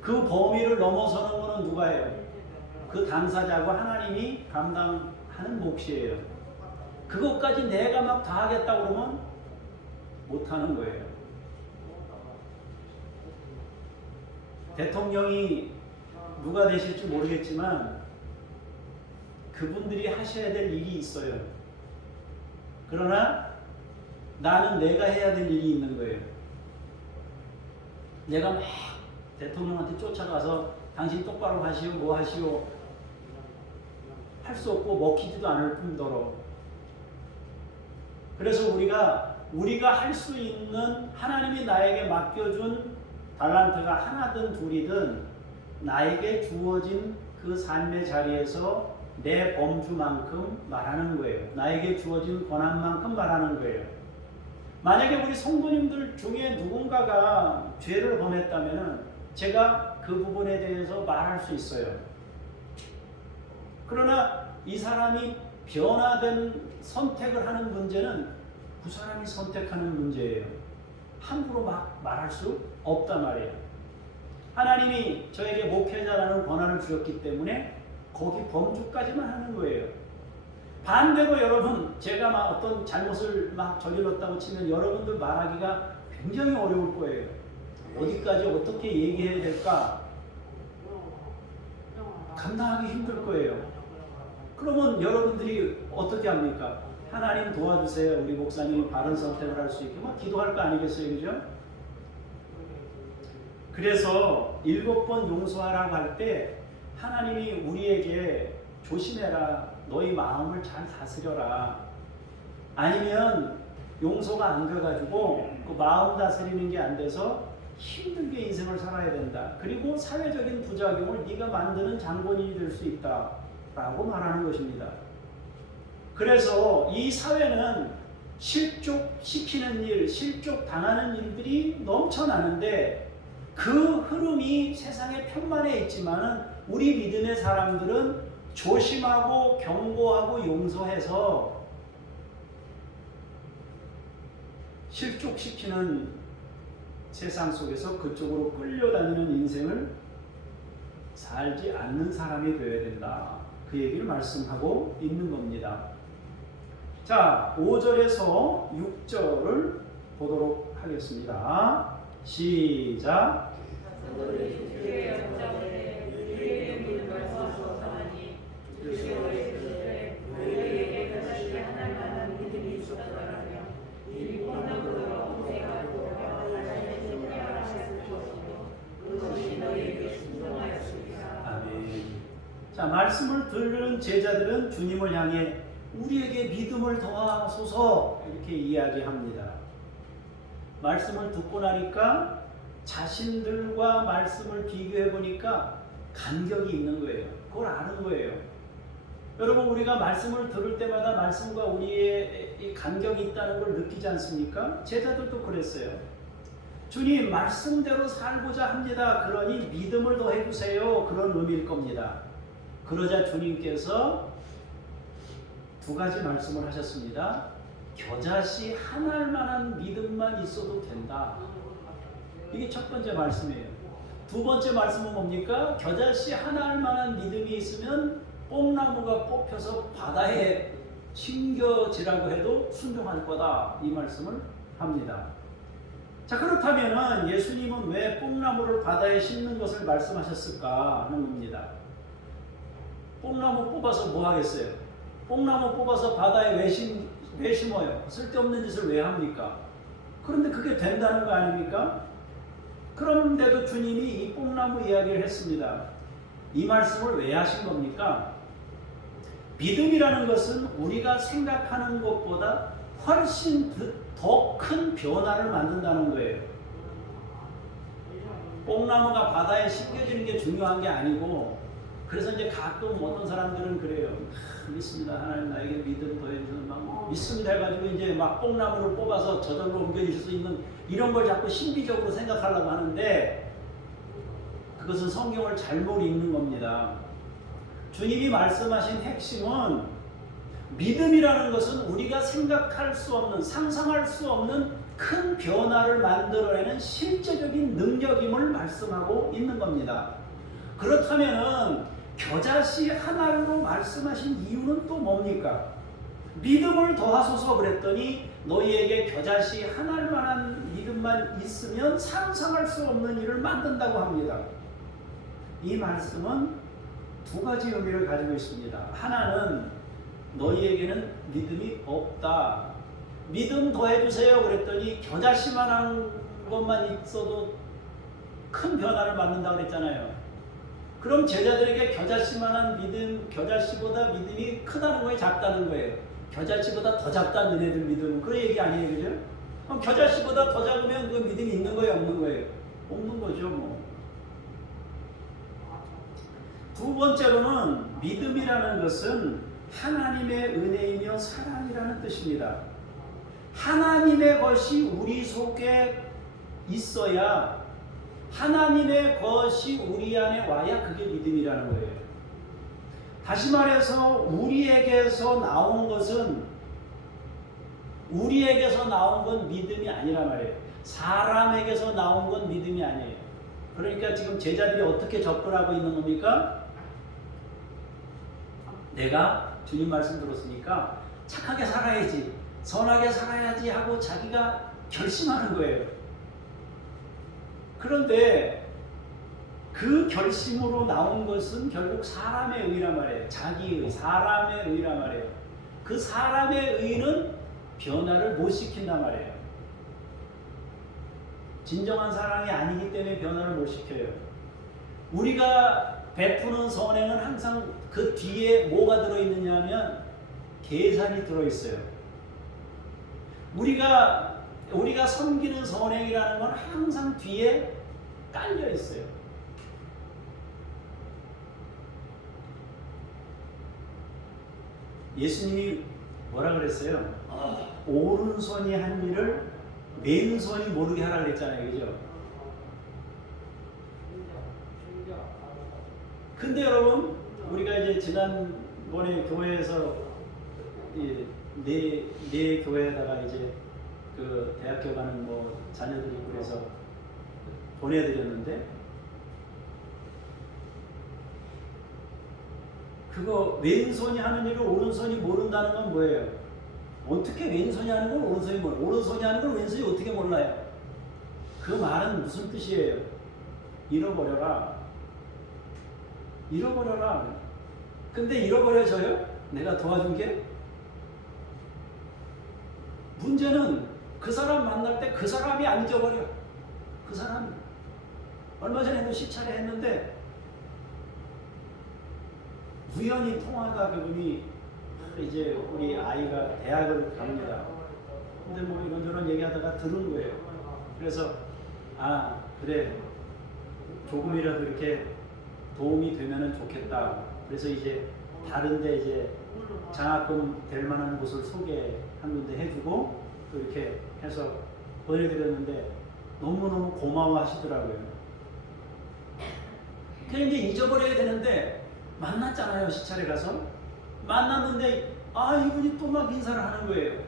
그 범위를 넘어서는 것은 누가 해요? 그 당사자고 하나님이 감당하는 몫이에요. 그것까지 내가 막 다 하겠다 그러면 못하는 거예요. 대통령이 누가 되실지 모르겠지만 그분들이 하셔야 될 일이 있어요. 그러나 나는 내가 해야 될 일이 있는 거예요. 내가 막 대통령한테 쫓아가서 당신 똑바로 하시오, 뭐 하시오 할 수 없고 먹히지도 않을 뿐더러. 그래서 우리가 할 수 있는 하나님이 나에게 맡겨준 달란트가 하나든 둘이든 나에게 주어진 그 삶의 자리에서 내 범주만큼 말하는 거예요. 나에게 주어진 권한만큼 말하는 거예요. 만약에 우리 성도님들 중에 누군가가 죄를 범했다면 제가 그 부분에 대해서 말할 수 있어요. 그러나 이 사람이 변화된 선택을 하는 문제는 그 사람이 선택하는 문제예요. 함부로 막 말할 수 없단 말이에요. 하나님이 저에게 목회자라는 권한을 주셨기 때문에 거기 범주까지만 하는 거예요. 반대로 여러분, 제가 막 어떤 잘못을 막 저질렀다고 치면 여러분들 말하기가 굉장히 어려울 거예요. 어디까지 어떻게 얘기해야 될까 감당하기 힘들 거예요. 그러면 여러분들이 어떻게 합니까? 하나님 도와주세요. 우리 목사님이 바른 선택을 할 수 있게 막 기도할 거 아니겠어요, 그죠? 그래서 7번 용서하라고 할 때 하나님이 우리에게 조심해라, 너희 마음을 잘 다스려라. 아니면 용서가 안 돼가지고 그 마음 다스리는 게 안 돼서 힘들게 인생을 살아야 된다. 그리고 사회적인 부작용을 네가 만드는 장본인이 될 수 있다 라고 말하는 것입니다. 그래서 이 사회는 실족시키는 일, 실족당하는 일들이 넘쳐나는데 그 흐름이 세상에 편만해 있지만은 우리 믿음의 사람들은 조심하고 경고하고 용서해서 실족시키는 세상 속에서 그쪽으로 끌려다니는 인생을 살지 않는 사람이 되어야 된다. 그 얘기를 말씀하고 있는 겁니다. 자, 5절에서 6절을 보도록 하겠습니다. 시작. 아멘. 자, 말씀을 들으는 제자들은 주님을 향해 우리에게 믿음을 더하소서 이렇게 이야기합니다. 말씀을 듣고 나니까 자신들과 말씀을 비교해 보니까 간격이 있는 거예요. 그걸 아는 거예요. 여러분, 우리가 말씀을 들을 때마다 말씀과 우리의 이 간격이 있다는 걸 느끼지 않습니까? 제자들도 그랬어요. 주님, 말씀대로 살고자 합니다. 그러니 믿음을 더해 주세요. 그런 의미일 겁니다. 그러자 주님께서 두 가지 말씀을 하셨습니다. 겨자씨 한 알만한 믿음만 있어도 된다. 이게 첫 번째 말씀이에요. 두 번째 말씀은 뭡니까? 겨자씨 한 알만한 믿음이 있으면 뽕나무가 뽑혀서 바다에 심겨지라고 해도 순종할 거다. 이 말씀을 합니다. 자, 그렇다면 예수님은 왜 뽕나무를 바다에 심는 것을 말씀하셨을까 하는 겁니다. 뽕나무 뽑아서 뭐 하겠어요? 뽕나무 뽑아서 바다에 왜 심어요? 쓸데없는 짓을 왜 합니까? 그런데 그게 된다는 거 아닙니까? 그런데도 주님이 이 뽕나무 이야기를 했습니다. 이 말씀을 왜 하신 겁니까? 믿음이라는 것은 우리가 생각하는 것보다 훨씬 더 큰 변화를 만든다는 거예요. 뽕나무가 바다에 심겨지는 게 중요한 게 아니고, 그래서 이제 가끔 어떤 사람들은 그래요. 믿습니다. 하나님 나에게 믿음 더해주셔서 막 믿습니다 해가지고 이제 막 뽕나무를 뽑아서 저절로 옮겨질 수 있는 이런 걸 자꾸 신비적으로 생각하려고 하는데 그것은 성경을 잘못 읽는 겁니다. 주님이 말씀하신 핵심은 믿음이라는 것은 우리가 생각할 수 없는, 상상할 수 없는 큰 변화를 만들어내는 실제적인 능력임을 말씀하고 있는 겁니다. 그렇다면은 겨자씨 하나로 말씀하신 이유는 또 뭡니까? 믿음을 더하소서 그랬더니 너희에게 겨자씨 하나일 만한 믿음만 있으면 상상할 수 없는 일을 만든다고 합니다. 이 말씀은 두 가지 의미를 가지고 있습니다. 하나는 너희에게는 믿음이 없다. 믿음 더해주세요 그랬더니 겨자씨만한 것만 있어도 큰 변화를 만든다고 그랬잖아요. 그럼 제자들에게 겨자씨만한 믿음, 겨자씨보다 믿음이 크다는 거예요, 작다는 거예요? 겨자씨보다 더 작다 너네들 믿음은. 그 얘기 아니에요, 그죠? 그럼 겨자씨보다 더 작으면 그 믿음이 있는 거예요, 없는 거예요? 없는 거죠, 뭐. 두 번째로는 믿음이라는 것은 하나님의 은혜이며 사랑이라는 뜻입니다. 하나님의 것이 우리 속에 있어야, 하나님의 것이 우리 안에 와야 그게 믿음이라는 거예요. 다시 말해서 우리에게서 나온 건 믿음이 아니란 말이에요. 사람에게서 나온 건 믿음이 아니에요. 그러니까 지금 제자들이 어떻게 접근하고 있는 겁니까? 내가 주님 말씀 들었으니까 착하게 살아야지, 선하게 살아야지 하고 자기가 결심하는 거예요. 그런데 그 결심으로 나온 것은 결국 사람의 의란 말이에요. 자기의, 사람의 의란 말이에요. 그 사람의 의는 변화를 못 시킨단 말이에요. 진정한 사랑이 아니기 때문에 변화를 못 시켜요. 우리가 베푸는 선행은 항상 그 뒤에 뭐가 들어있느냐 하면 계산이 들어있어요. 우리가 섬기는 선행이라는 건 항상 뒤에 깔려 있어요. 예수님이 뭐라 그랬어요? 오른손이 한 일을 왼손이 모르게 하라 그랬잖아요, 그죠? 근데 여러분, 우리가 이제 지난번에 교회에서 내 교회에다가 이제 그 대학교 가는 뭐 자녀들이 그래서 보내드렸는데, 그거 왼손이 하는 일을 오른손이 모른다는 건 뭐예요? 어떻게 왼손이 하는 걸 오른손이 몰라요? 오른손이 하는 걸 왼손이 어떻게 몰라요? 그 말은 무슨 뜻이에요? 잃어버려라. 잃어버려라. 근데 잃어버려져요? 내가 도와준 게? 문제는 그 사람 만날 때 그 사람이 안 잊어버려. 그 사람이. 얼마 전에도 시차를 했는데 우연히 통화가 그분이 이제 우리 아이가 대학을 갑니다. 근데 뭐 이런저런 얘기하다가 들은 거예요. 그래서 그래, 조금이라도 이렇게 도움이 되면은 좋겠다. 그래서 이제 다른데 이제 장학금 될 만한 곳을 소개한 군데 해주고 또 이렇게 해서 보내드렸는데 너무너무 고마워하시더라고요. 그냥 이제 잊어버려야 되는데 만났잖아요, 시찰에 가서. 만났는데 이분이 또 막 인사를 하는 거예요.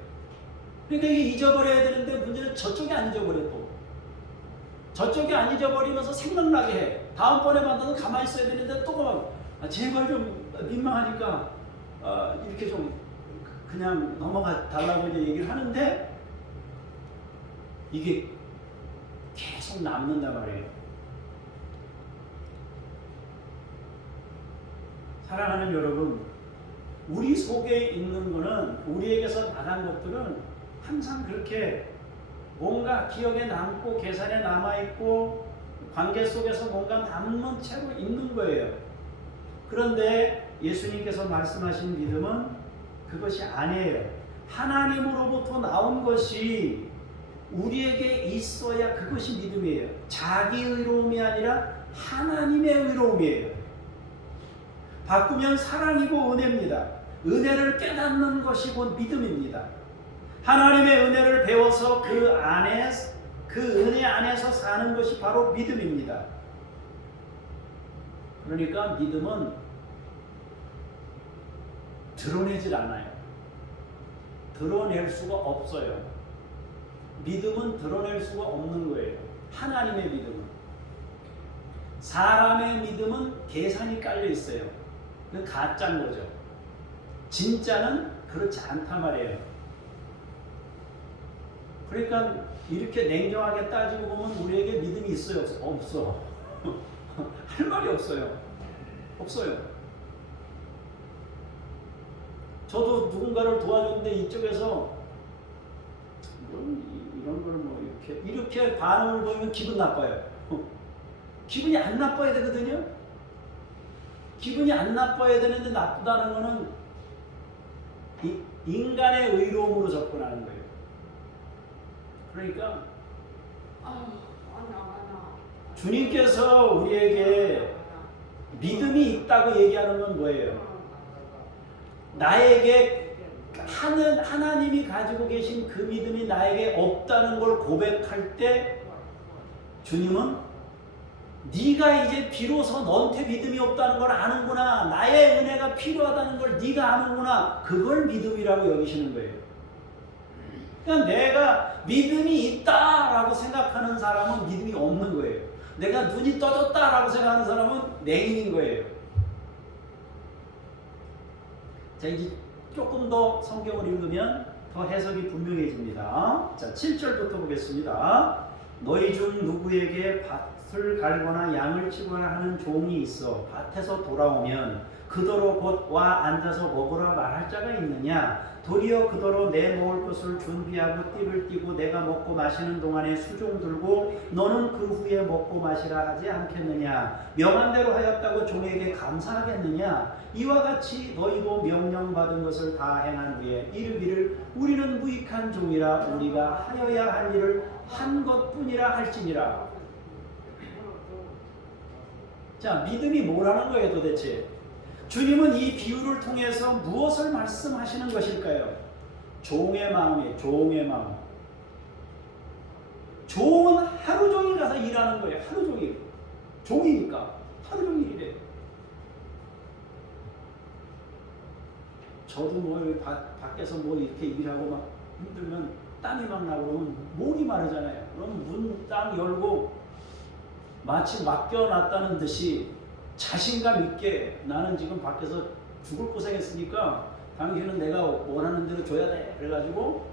그러니까 이게 잊어버려야 되는데 문제는 저쪽이 안 잊어버려. 또 저쪽이 안 잊어버리면서 생각나게 해. 다음번에 만나도 가만히 있어야 되는데 또 막 제발 좀 민망하니까 이렇게 좀 그냥 넘어가 달라고 이제 얘기를 하는데 이게 계속 남는단 말이에요. 사랑하는 여러분, 우리 속에 있는 거는, 우리에게서 나간 것들은 항상 그렇게 뭔가 기억에 남고 계산에 남아있고 관계 속에서 뭔가 남는 채로 있는 거예요. 그런데 예수님께서 말씀하신 믿음은 그것이 아니에요. 하나님으로부터 나온 것이 우리에게 있어야 그것이 믿음이에요. 자기 의로움이 아니라 하나님의 의로움이에요. 바꾸면 사랑이고 은혜입니다. 은혜를 깨닫는 것이 곧 믿음입니다. 하나님의 은혜를 배워서 그 은혜 안에서 사는 것이 바로 믿음입니다. 그러니까 믿음은 드러내질 않아요. 드러낼 수가 없어요. 믿음은 드러낼 수가 없는 거예요. 하나님의 믿음은. 사람의 믿음은 계산이 깔려 있어요. 그건 가짜인 거죠. 진짜는 그렇지 않단 말이에요. 그러니까 이렇게 냉정하게 따지고 보면 우리에게 믿음이 있어요? 없어. 할 말이 없어요. 없어요. 저도 누군가를 도와줬는데 이쪽에서 이런 걸 뭐 이렇게 반응을 보이면 기분 나빠요. 기분이 안 나빠야 되거든요. 기분이 안 나빠야 되는데 나쁘다는 거는 인간의 의로움으로 접근하는 거예요. 그러니까 주님께서 우리에게 믿음이 있다고 얘기하는 건 뭐예요? 나에게 하나님이 가지고 계신 그 믿음이 나에게 없다는 걸 고백할 때 주님은 네가 이제 비로소 너한테 믿음이 없다는 걸 아는구나. 나의 은혜가 필요하다는 걸 네가 아는구나. 그걸 믿음이라고 여기시는 거예요. 그러니까 내가 믿음이 있다라고 생각하는 사람은 믿음이 없는 거예요. 내가 눈이 떠졌다라고 생각하는 사람은 맹인인 거예요. 자, 이제 조금 더 성경을 읽으면 더 해석이 분명해집니다. 자, 7절부터 보겠습니다. 너희 중 누구에게 밭을 갈거나 양을 치거나 하는 종이 있어 밭에서 돌아오면 그더러 곧 와 앉아서 먹으라 말할 자가 있느냐? 도리어 그더러 내 먹을 것을 준비하고 띠를 띠고 내가 먹고 마시는 동안에 수종 들고 너는 그 후에 먹고 마시라 하지 않겠느냐? 명한 대로 하였다고 종에게 감사하겠느냐? 이와 같이 너희도 명령받은 것을 다 행한 후에 이르기를 우리는 무익한 종이라 우리가 하여야 할 일을 한 것뿐이라 할지니라. 자, 믿음이 뭐라는 거예요 도대체? 주님은 이 비유를 통해서 무엇을 말씀하시는 것일까요? 종의 마음이에요. 종의 마음. 종은 하루 종일 가서 일하는 거예요. 하루 종일. 종이니까 하루 종일 일해요. 저도 뭐 밖에서 뭐 이렇게 일하고 막 힘들면 땀이 막 나고 그러면 목이 마르잖아요. 그럼 문 딱 열고 마치 맡겨놨다는 듯이 자신감 있게 나는 지금 밖에서 죽을 고생했으니까 당신은 내가 원하는 대로 줘야 돼. 그래가지고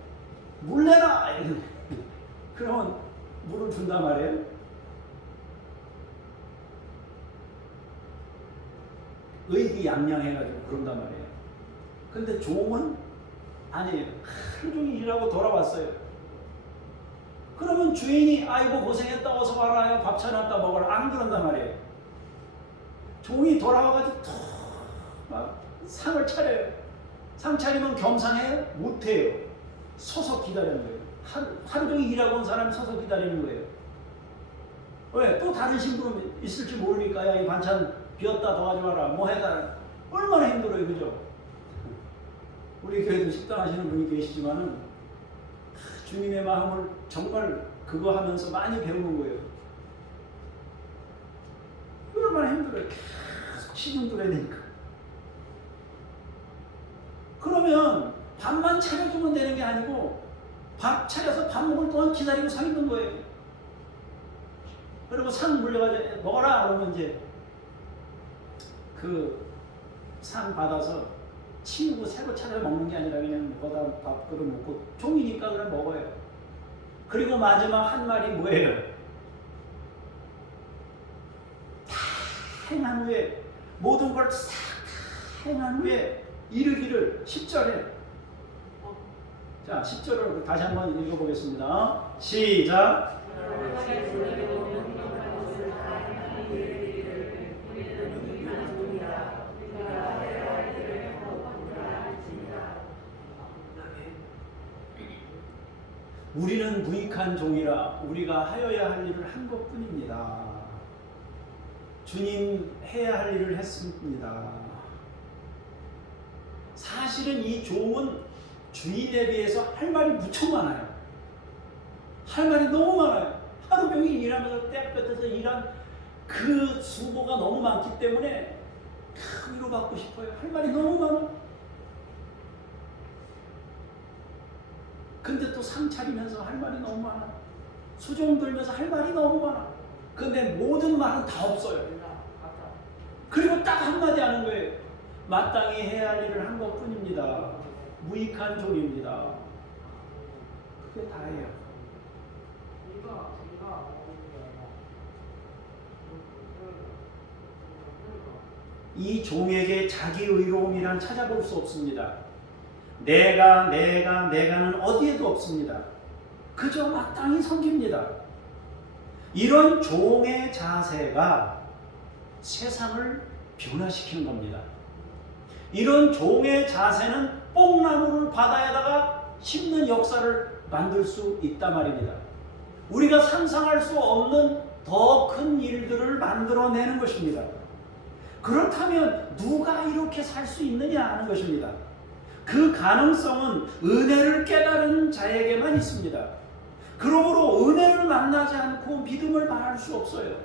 물 내라! 그러면 물을 준단 말이에요. 의기양양해가지고 그런단 말이에요. 근데 종은 아니에요. 하루 종일 일하고 돌아왔어요. 그러면 주인이 아이고 고생했다 어서 와라 밥 차렸다 먹어라 안 그런단 말이에요. 종이 돌아와가지고 막 상을 차려요. 상 차리면 겸상해요? 못해요. 서서 기다리는 거예요. 하루 종일 일하고 온 사람이 서서 기다리는 거예요. 왜? 또 다른 신부름 있을지 모르니까 야 이 반찬 비었다 더 가져와라 뭐 해달라. 얼마나 힘들어요. 그죠? 우리 교회도 식당 하시는 분이 계시지만은 주님의 마음을 정말 그거 하면서 많이 배우는 거예요. 얼마나 힘들어요. 계속 신경 들어야 되니까. 그러면 밥만 차려주면 되는 게 아니고 밥 차려서 밥 먹을 동안 기다리고 서 있는 거예요. 그리고 상 물려가지고 먹어라 그러면 이제 그 상 받아서 치우고 새로 차려 먹는 게 아니라 그냥 거기다 밥그릇 놓고 종이니까 그냥 먹어요. 그리고 마지막 한 말이 뭐예요? 다 행한 후에 모든 걸 싹 행한 후에 이르기를 10절에 자 10절을 다시 한번 읽어보겠습니다. 시작. 우리는 무익한 종이라 우리가 하여야 할 일을 한 것뿐입니다. 주님 해야 할 일을 했습니다. 사실은 이 종은 주인에 비해서 할 말이 무척 많아요. 할 말이 너무 많아요. 하루 종일 일하면서 떼끝에서 일한 그 수고가 너무 많기 때문에 위로받고 싶어요. 할 말이 너무 많아. 근데 또 상 차리면서 할 말이 너무 많아. 수종 들면서 할 말이 너무 많아. 근데 모든 말은 다 없어요. 그리고 딱 한마디 하는 거예요. 마땅히 해야 할 일을 한 것뿐입니다. 무익한 종입니다. 그게 다예요. 이 종에게 자기 의로움이란 찾아볼 수 없습니다. 내가는 어디에도 없습니다. 그저 마땅히 섬깁니다. 이런 종의 자세가 세상을 변화시키는 겁니다. 이런 종의 자세는 뽕나무를 바다에다가 심는 역사를 만들 수 있단 말입니다. 우리가 상상할 수 없는 더 큰 일들을 만들어내는 것입니다. 그렇다면 누가 이렇게 살 수 있느냐 하는 것입니다. 그 가능성은 은혜를 깨달은 자에게만 있습니다. 그러므로 은혜를 만나지 않고 믿음을 말할 수 없어요.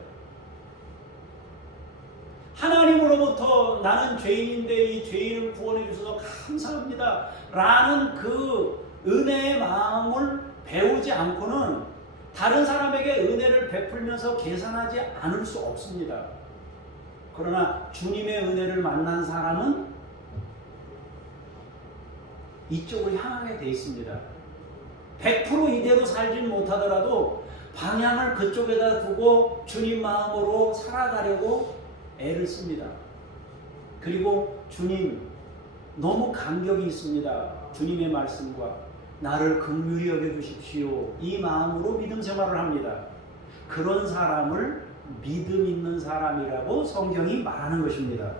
하나님으로부터 나는 죄인인데 이 죄인을 구원해 주셔서 감사합니다 라는 그 은혜의 마음을 배우지 않고는 다른 사람에게 은혜를 베풀면서 계산하지 않을 수 없습니다. 그러나 주님의 은혜를 만난 사람은 이쪽을 향하게 돼 있습니다. 100% 이대로 살진 못하더라도 방향을 그쪽에다 두고 주님 마음으로 살아가려고 애를 씁니다. 그리고 주님 너무 감격이 있습니다. 주님의 말씀과 나를 긍휼히 여겨주십시오. 이 마음으로 믿음 생활을 합니다. 그런 사람을 믿음 있는 사람이라고 성경이 말하는 것입니다.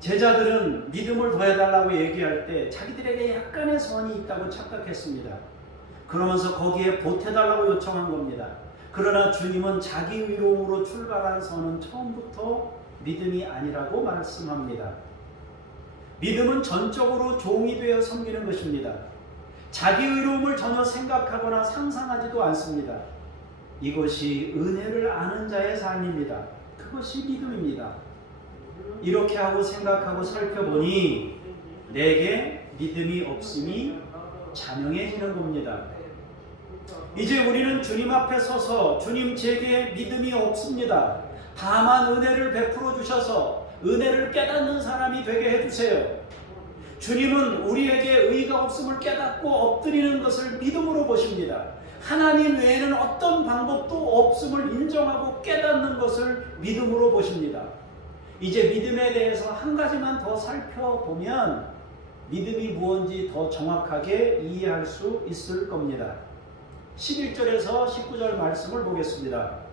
제자들은 믿음을 더해달라고 얘기할 때 자기들에게 약간의 선이 있다고 착각했습니다. 그러면서 거기에 보태달라고 요청한 겁니다. 그러나 주님은 자기 의로움으로 출발한 선은 처음부터 믿음이 아니라고 말씀합니다. 믿음은 전적으로 종이 되어 섬기는 것입니다. 자기 의로움을 전혀 생각하거나 상상하지도 않습니다. 이것이 은혜를 아는 자의 삶입니다. 그것이 믿음입니다. 이렇게 하고 생각하고 살펴보니 내게 믿음이 없음이 자명해지는 겁니다. 이제 우리는 주님 앞에 서서 주님 제게 믿음이 없습니다. 다만 은혜를 베풀어 주셔서 은혜를 깨닫는 사람이 되게 해주세요. 주님은 우리에게 의가 없음을 깨닫고 엎드리는 것을 믿음으로 보십니다. 하나님 외에는 어떤 방법도 없음을 인정하고 깨닫는 것을 믿음으로 보십니다. 이제 믿음에 대해서 한 가지만 더 살펴보면 믿음이 무엇인지 더 정확하게 이해할 수 있을 겁니다. 11절에서 19절 말씀을 보겠습니다.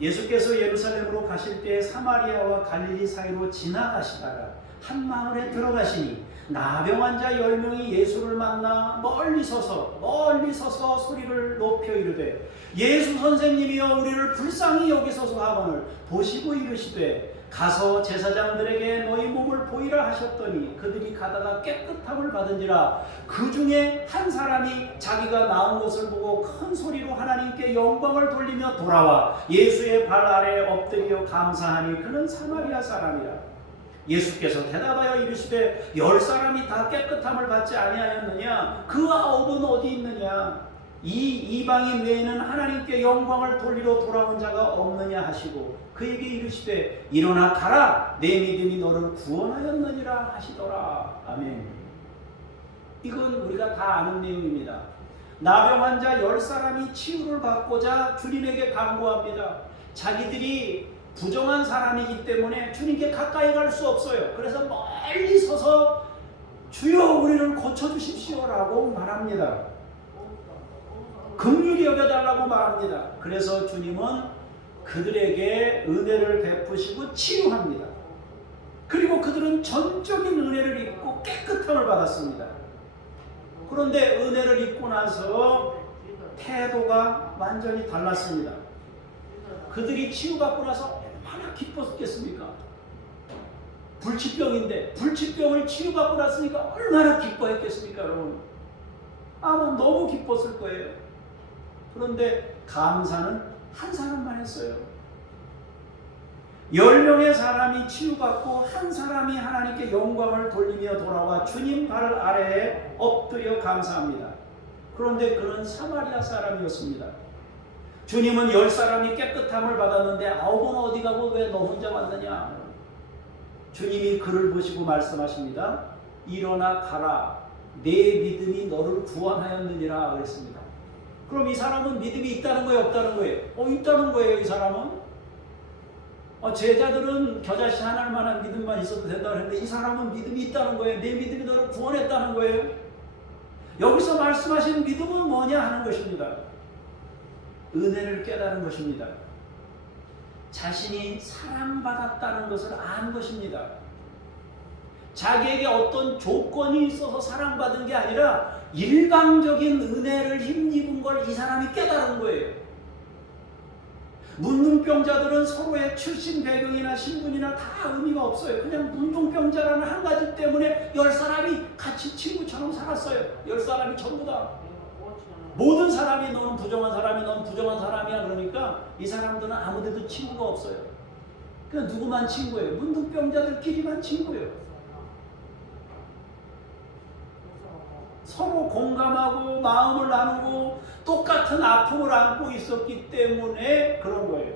예수께서 예루살렘으로 가실 때 사마리아와 갈릴리 사이로 지나가시다가 한 마을에 들어가시니 나병 자 10명이 예수를 만나 멀리 서서 소리를 높여 이르되 예수 선생님이여 우리를 불쌍히 여기소서 하거늘 보시고 이르시되 가서 제사장들에게 너희 몸을 보이라 하셨더니 그들이 가다가 깨끗함을 받은지라. 그 중에 한 사람이 자기가 나온 것을 보고 큰 소리로 하나님께 영광을 돌리며 돌아와 예수의 발 아래에 엎드려 감사하니 그는 사마리아 사람이라. 예수께서 대답하여 이르시되 10사람이 다 깨끗함을 받지 아니하였느냐? 그 9은 어디 있느냐? 이 이방인 외에는 하나님께 영광을 돌리러 돌아온 자가 없느냐 하시고 그에게 이르시되 일어나 가라 내 믿음이 너를 구원하였느니라 하시더라. 아멘. 이건 우리가 다 아는 내용입니다. 나병 환자 10사람이 치유를 받고자 주님에게 간구합니다. 자기들이 부정한 사람이기 때문에 주님께 가까이 갈 수 없어요. 그래서 멀리 서서 주여 우리를 고쳐주십시오 라고 말합니다. 긍휼히 여겨달라고 말합니다. 그래서 주님은 그들에게 은혜를 베푸시고 치유합니다. 그리고 그들은 전적인 은혜를 입고 깨끗함을 받았습니다. 그런데 은혜를 입고 나서 태도가 완전히 달랐습니다. 그들이 치유받고 나서 얼마나 기뻤겠습니까? 불치병인데 불치병을 치유받고 났으니까 얼마나 기뻐했겠습니까 여러분? 아마 너무 기뻤을 거예요. 그런데 감사는 한 사람만 했어요. 10명의 사람이 치유받고 한 사람이 하나님께 영광을 돌리며 돌아와 주님 발 아래에 엎드려 감사합니다. 그런데 그는 사마리아 사람이었습니다. 주님은 10사람이 깨끗함을 받았는데 9은 어디 가고 왜 너 혼자 왔느냐? 주님이 그를 보시고 말씀하십니다. 일어나 가라. 내 믿음이 너를 구원하였느니라 그랬습니다. 그럼 이 사람은 믿음이 있다는 거예요, 없다는 거예요? 있다는 거예요, 이 사람은. 제자들은 겨자씨 하나할 만한 믿음만 있어도 된다고 했는데 이 사람은 믿음이 있다는 거예요. 내 믿음이 너를 구원했다는 거예요. 여기서 말씀하신 믿음은 뭐냐 하는 것입니다. 은혜를 깨달은 것입니다. 자신이 사랑받았다는 것을 안 것입니다. 자기에게 어떤 조건이 있어서 사랑받은 게 아니라 일방적인 은혜를 힘입은 걸 이 사람이 깨달은 거예요. 문둥병자들은 서로의 출신 배경이나 신분이나 다 의미가 없어요. 그냥 문둥병자라는 한 가지 때문에 10사람이 같이 친구처럼 살았어요. 10사람이 전부 다. 모든 사람이 너는 부정한 사람이, 넌 부정한 사람이야. 그러니까 이 사람들은 아무데도 친구가 없어요. 그냥 누구만 친구예요? 문둥병자들끼리만 친구예요. 서로 공감하고 마음을 나누고 똑같은 아픔을 안고 있었기 때문에 그런 거예요.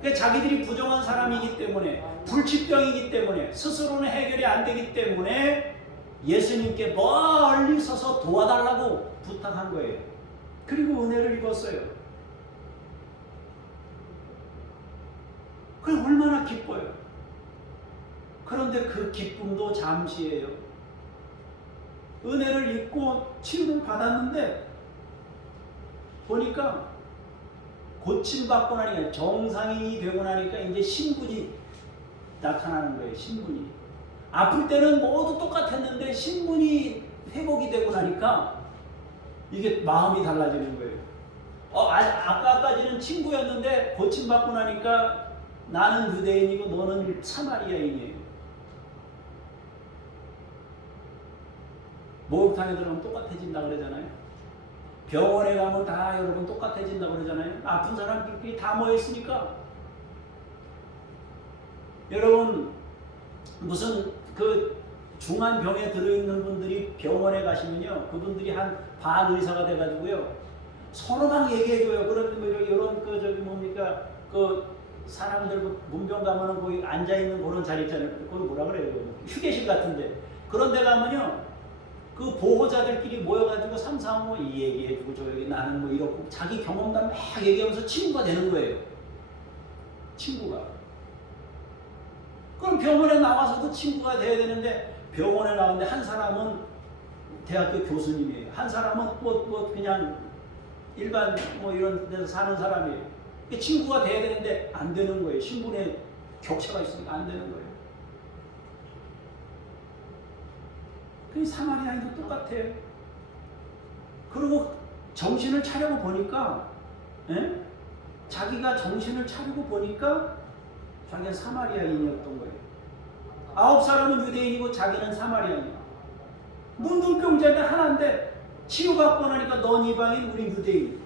그러니까 자기들이 부정한 사람이기 때문에, 불치병이기 때문에, 스스로는 해결이 안 되기 때문에 예수님께 멀리 서서 도와달라고 부탁한 거예요. 그리고 은혜를 입었어요. 그럼 얼마나 기뻐요. 그런데 그 기쁨도 잠시예요. 은혜를 입고 치유를 받았는데 보니까 고침받고 나니까, 정상이 되고 나니까 이제 신분이 나타나는 거예요. 신분이. 아플 때는 모두 똑같았는데 신분이 회복이 되고 나니까 이게 마음이 달라지는 거예요. 아까까지는 친구였는데 고침받고 나니까 나는 유대인이고 너는 사마리아인이에요. 목욕탕에 들어가면 똑같아진다 그러잖아요. 병원에 가면 다 여러분 똑같아진다 그러잖아요. 아픈 사람들끼리 다 모여있으니까. 여러분 무슨 그 중한 병에 들어있는 분들이 병원에 가시면요, 그분들이 한 반 의사가 돼가지고요 서로 막 얘기해줘요. 그런 뭐 이런 그 저기 뭡니까 그 사람들 그 문병 가면은 거기 앉아 있는 그런 자리 있잖아요. 그걸 뭐라 그래요? 휴게실 같은데 그런 데 가면요, 그 보호자들끼리 모여가지고 삼삼오오 이 얘기해주고 저 얘기 나는 뭐 이렇고 자기 경험담 막 얘기하면서 친구가 되는 거예요. 친구가. 그럼 병원에 나와서도 친구가 돼야 되는데 병원에 나왔는데 한 사람은 대학교 교수님이에요. 한 사람은 뭐 그냥 일반 뭐 이런 데서 사는 사람이에요. 친구가 돼야 되는데 안 되는 거예요. 신분에 격차가 있으니까 안 되는 거예요. 그 사마리아인도 똑같아요. 그리고 정신을 차리고 보니까, 자기가 정신을 차리고 보니까 자기는 사마리아인이었던 거예요. 9사람은 유대인이고 자기는 사마리아인이야. 문둥병자인데 하나인데 치유받고 나니까 넌 이방인, 우리 유대인.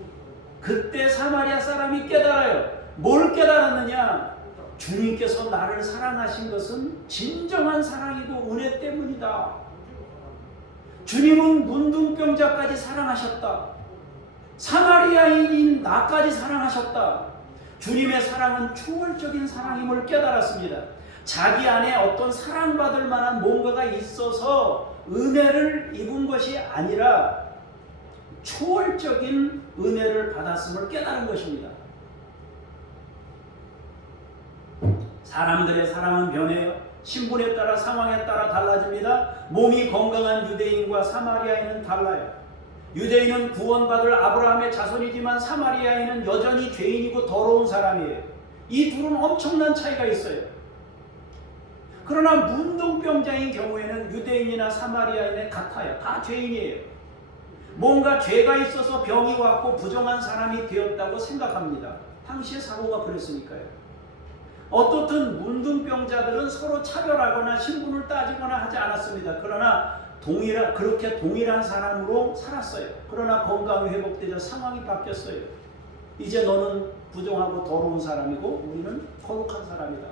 그때 사마리아 사람이 깨달아요. 뭘 깨달았느냐? 주님께서 나를 사랑하신 것은 진정한 사랑이고 은혜 때문이다. 주님은 문둥병자까지 사랑하셨다. 사마리아인인 나까지 사랑하셨다. 주님의 사랑은 초월적인 사랑임을 깨달았습니다. 자기 안에 어떤 사랑받을 만한 뭔가가 있어서 은혜를 입은 것이 아니라 초월적인 은혜를 받았음을 깨달은 것입니다. 사람들의 사랑은 변해요. 신분에 따라 상황에 따라 달라집니다. 몸이 건강한 유대인과 사마리아인은 달라요. 유대인은 구원받을 아브라함의 자손이지만 사마리아인은 여전히 죄인이고 더러운 사람이에요. 이 둘은 엄청난 차이가 있어요. 그러나 문둥병자인 경우에는 유대인이나 사마리아인에 같아요. 다 죄인이에요. 뭔가 죄가 있어서 병이 왔고 부정한 사람이 되었다고 생각합니다. 당시의 사고가 그랬으니까요. 어떻든 문둥병자들은 서로 차별하거나 신분을 따지거나 하지 않았습니다. 그러나 그렇게 동일한 사람으로 살았어요. 그러나 건강이 회복되자 상황이 바뀌었어요. 이제 너는 부정하고 더러운 사람이고 우리는 거룩한 사람이다.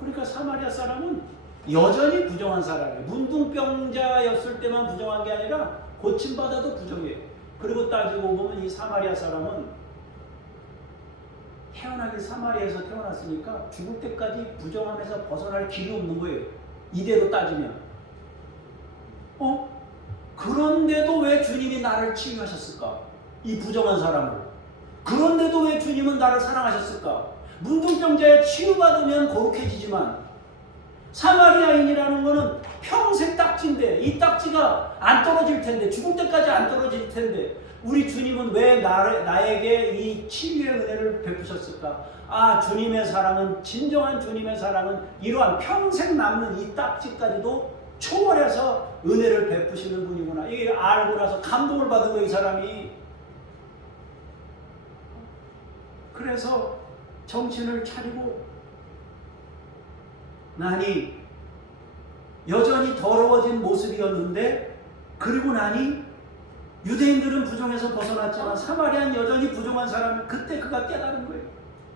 그러니까 사마리아 사람은 여전히 부정한 사람이에요. 문둥병자였을 때만 부정한 게 아니라 고침받아도 부정해요. 그리고 따지고 보면 이 사마리아 사람은 태어나길 사마리아에서 태어났으니까 죽을 때까지 부정함에서 벗어날 길이 없는 거예요. 이대로 따지면. 그런데도 왜 주님이 나를 치유하셨을까? 이 부정한 사람을. 그런데도 왜 주님은 나를 사랑하셨을까? 문둥병자에 치유받으면 거룩해지지만 사마리아인이라는 거는 평생 딱지인데 이 딱지가 안 떨어질 텐데, 죽을 때까지 안 떨어질 텐데 우리 주님은 왜 나에게 이 치유의 은혜를 베푸셨을까? 아, 주님의 사랑은, 진정한 주님의 사랑은 이러한 평생 남는 이 딱지까지도 초월해서 은혜를 베푸시는 분이구나. 이게 알고 나서 감동을 받은 거예요, 이 사람이. 그래서 정신을 차리고 나니 여전히 더러워진 모습이었는데, 그리고 나니 유대인들은 부정에서 벗어났지만 사마리아는 여전히 부정한 사람. 그때 그가 깨달은 거예요.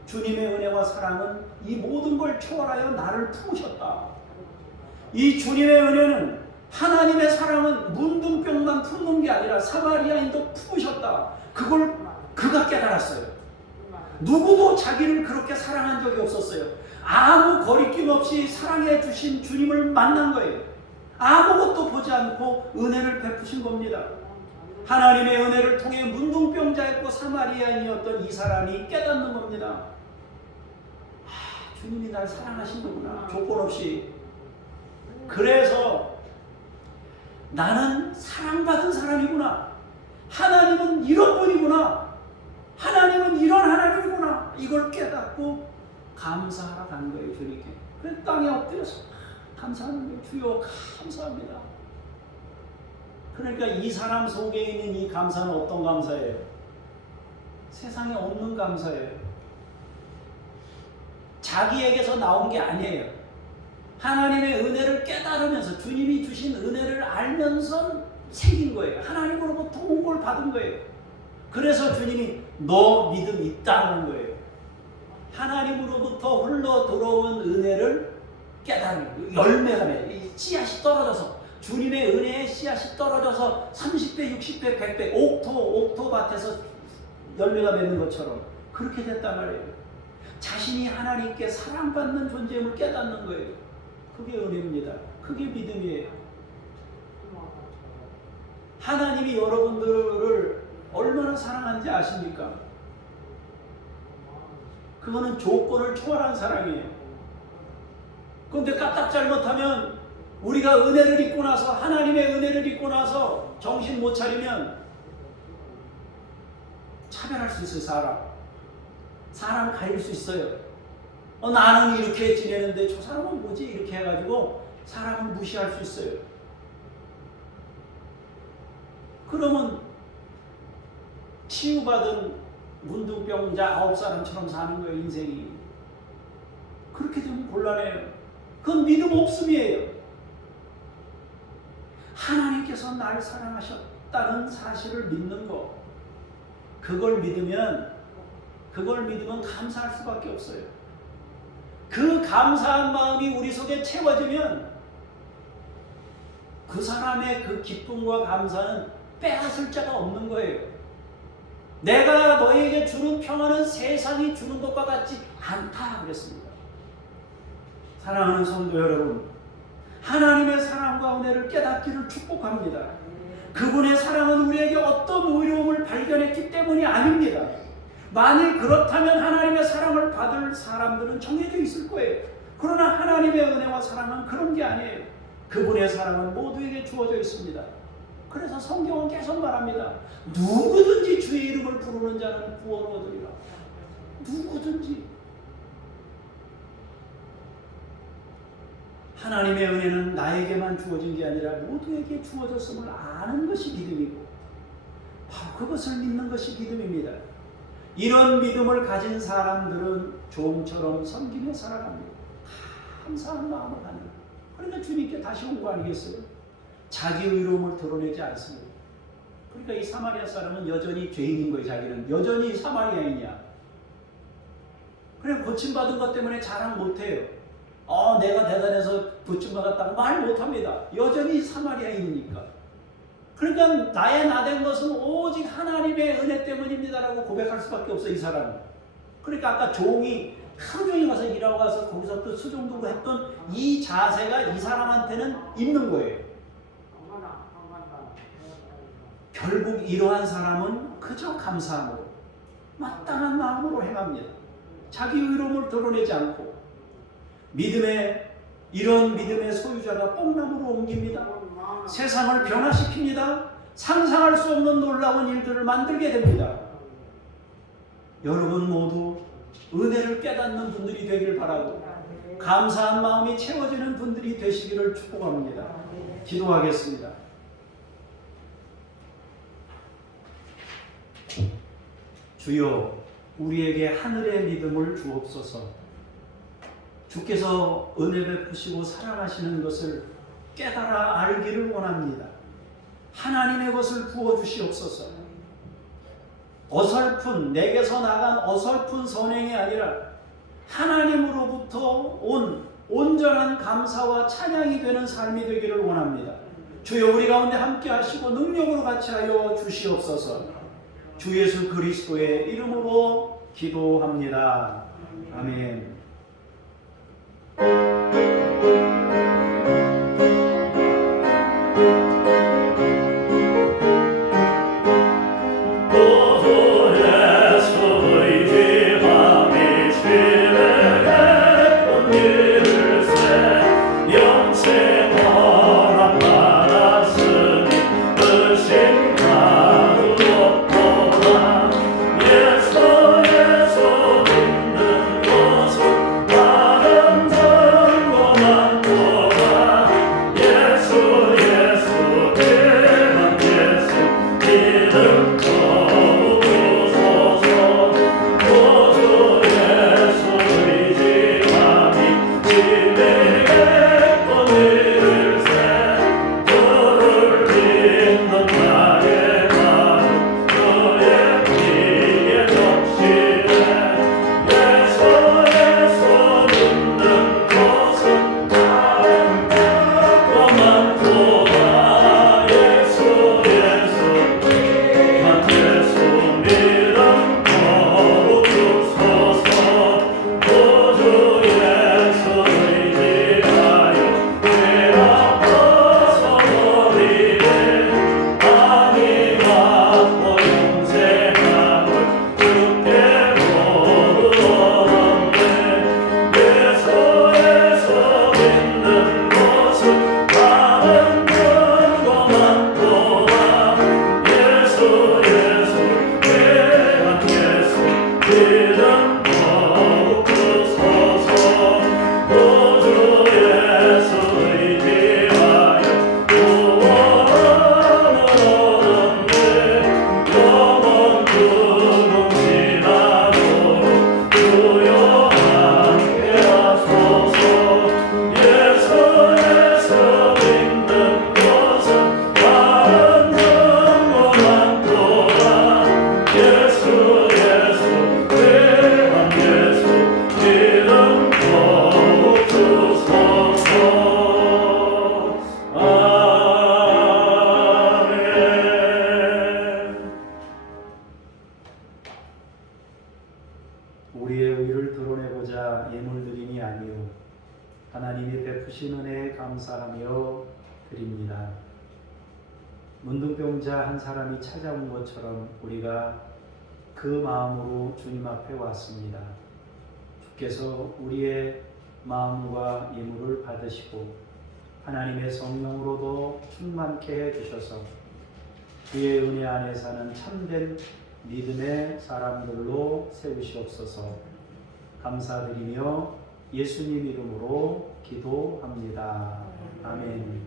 주님의 은혜와 사랑은 이 모든 걸 초월하여 나를 품으셨다. 이 주님의 은혜는, 하나님의 사랑은 문둥병만 품는 게 아니라 사마리아인도 품으셨다. 그걸 그가 깨달았어요. 누구도 자기를 그렇게 사랑한 적이 없었어요. 아무 거리낌 없이 사랑해 주신 주님을 만난 거예요. 아무것도 보지 않고 은혜를 베푸신 겁니다. 하나님의 은혜를 통해 문둥병자였고 사마리아인이었던 이 사람이 깨닫는 겁니다. 주님이 날 사랑하신 거구나, 조건 없이. 그래서 나는 사랑받은 사람이구나, 하나님은 이런 분이구나, 하나님은 이런 하나님이구나, 이걸 깨닫고 감사하러 간 거예요, 주님께. 그래서 땅에 엎드려서 감사하는 거예요. 주여 감사합니다. 그러니까 이 사람 속에 있는 이 감사는 어떤 감사예요? 세상에 없는 감사예요. 자기에게서 나온 게 아니에요. 하나님의 은혜를 깨달으면서, 주님이 주신 은혜를 알면서 생긴 거예요. 하나님으로부터 온 걸 받은 거예요. 그래서 주님이 너 믿음 있다는 거예요. 하나님으로부터 흘러 들어온 은혜를 깨달은, 열매가 맺어요. 씨앗이 떨어져서, 주님의 은혜의 씨앗이 떨어져서 30배, 60배, 100배, 옥토 밭에서 열매가 맺는 것처럼 그렇게 됐단 말이에요. 자신이 하나님께 사랑받는 존재임을 깨닫는 거예요. 그게 은혜입니다. 그게 믿음이에요. 하나님이 여러분들을 얼마나 사랑하는지 아십니까? 그거는 조건을 초월한 사랑이에요. 그런데 까딱 잘못하면, 우리가 은혜를 입고 나서, 하나님의 은혜를 입고 나서 정신 못 차리면 차별할 수 있어요. 사람 가릴 수 있어요. 나는 이렇게 지내는데 저 사람은 뭐지? 이렇게 해가지고 사람을 무시할 수 있어요. 그러면 치유받은 문둥병자 9사람처럼 사는 거예요, 인생이. 그렇게 되면 곤란해요. 그건 믿음 없음이에요. 하나님께서 날 사랑하셨다는 사실을 믿는 거, 그걸 믿으면 감사할 수밖에 없어요. 그 감사한 마음이 우리 속에 채워지면 그 사람의 그 기쁨과 감사는 빼앗을 자가 없는 거예요. 내가 너희에게 주는 평안은 세상이 주는 것과 같지 않다 그랬습니다. 사랑하는 성도 여러분, 하나님의 사랑과 은혜를 깨닫기를 축복합니다. 그분의 사랑은 우리에게 어떤 의로움을 발견했기 때문이 아닙니다. 만일 그렇다면 하나님의 사랑을 받을 사람들은 정해져 있을 거예요. 그러나 하나님의 은혜와 사랑은 그런 게 아니에요. 그분의 사랑은 모두에게 주어져 있습니다. 그래서 성경은 계속 말합니다. 누구든지 주의 이름을 부르는 자는 구원을 얻으리라. 누구든지. 하나님의 은혜는 나에게만 주어진 게 아니라 모두에게 주어졌음을 아는 것이 믿음이고, 바로 그것을 믿는 것이 믿음입니다. 이런 믿음을 가진 사람들은 종처럼 섬기며 살아갑니다. 감사한 마음을 갖는. 그러니까 주님께 다시 온 거 아니겠어요? 자기 의로움을 드러내지 않습니다. 그러니까 이 사마리아 사람은 여전히 죄인인 거예요. 자기는 여전히 사마리아인이야. 그래, 고침받은 것 때문에 자랑 못해요. 내가 대단해서 고침받았다고 말 못합니다. 여전히 사마리아인이니까. 그러니까 나의 나된 것은 오직 하나님의 은혜 때문입니다라고 고백할 수밖에 없어 이 사람은. 그러니까 아까 종이 하루 종일 가서 일하고 와서 거기서 또 수종 두고 했던 이 자세가 이 사람한테는 있는 거예요. 결국 이러한 사람은 그저 감사함으로 마땅한 마음으로 행합니다. 자기 의로움을 드러내지 않고 이런 믿음의 소유자가 뽕나무로 옮깁니다. 세상을 변화시킵니다. 상상할 수 없는 놀라운 일들을 만들게 됩니다. 여러분 모두 은혜를 깨닫는 분들이 되길 바라고 감사한 마음이 채워지는 분들이 되시기를 축복합니다. 기도하겠습니다. 주여, 우리에게 하늘의 믿음을 주옵소서. 주께서 은혜 베푸시고 사랑하시는 것을 깨달아 알기를 원합니다. 하나님의 것을 부어주시옵소서. 어설픈, 내게서 나간 어설픈 선행이 아니라 하나님으로부터 온 온전한 감사와 찬양이 되는 삶이 되기를 원합니다. 주여, 우리 가운데 함께 하시고 능력으로 같이 하여 주시옵소서. 주 예수 그리스도의 이름으로 기도합니다. 아멘. 우리의 의를 드러내고자 예물드림이 아니요 하나님이 베푸신 은혜에 감사하며 드립니다. 문둥병자 한 사람이 찾아온 것처럼 우리가 그 마음으로 주님 앞에 왔습니다. 주께서 우리의 마음과 예물을 받으시고 하나님의 성령으로도 충만케 해주셔서 그의 은혜 안에 사는 참된 믿음의 사람들로 세우시옵소서. 감사드리며 예수님 이름으로 기도합니다. 아멘.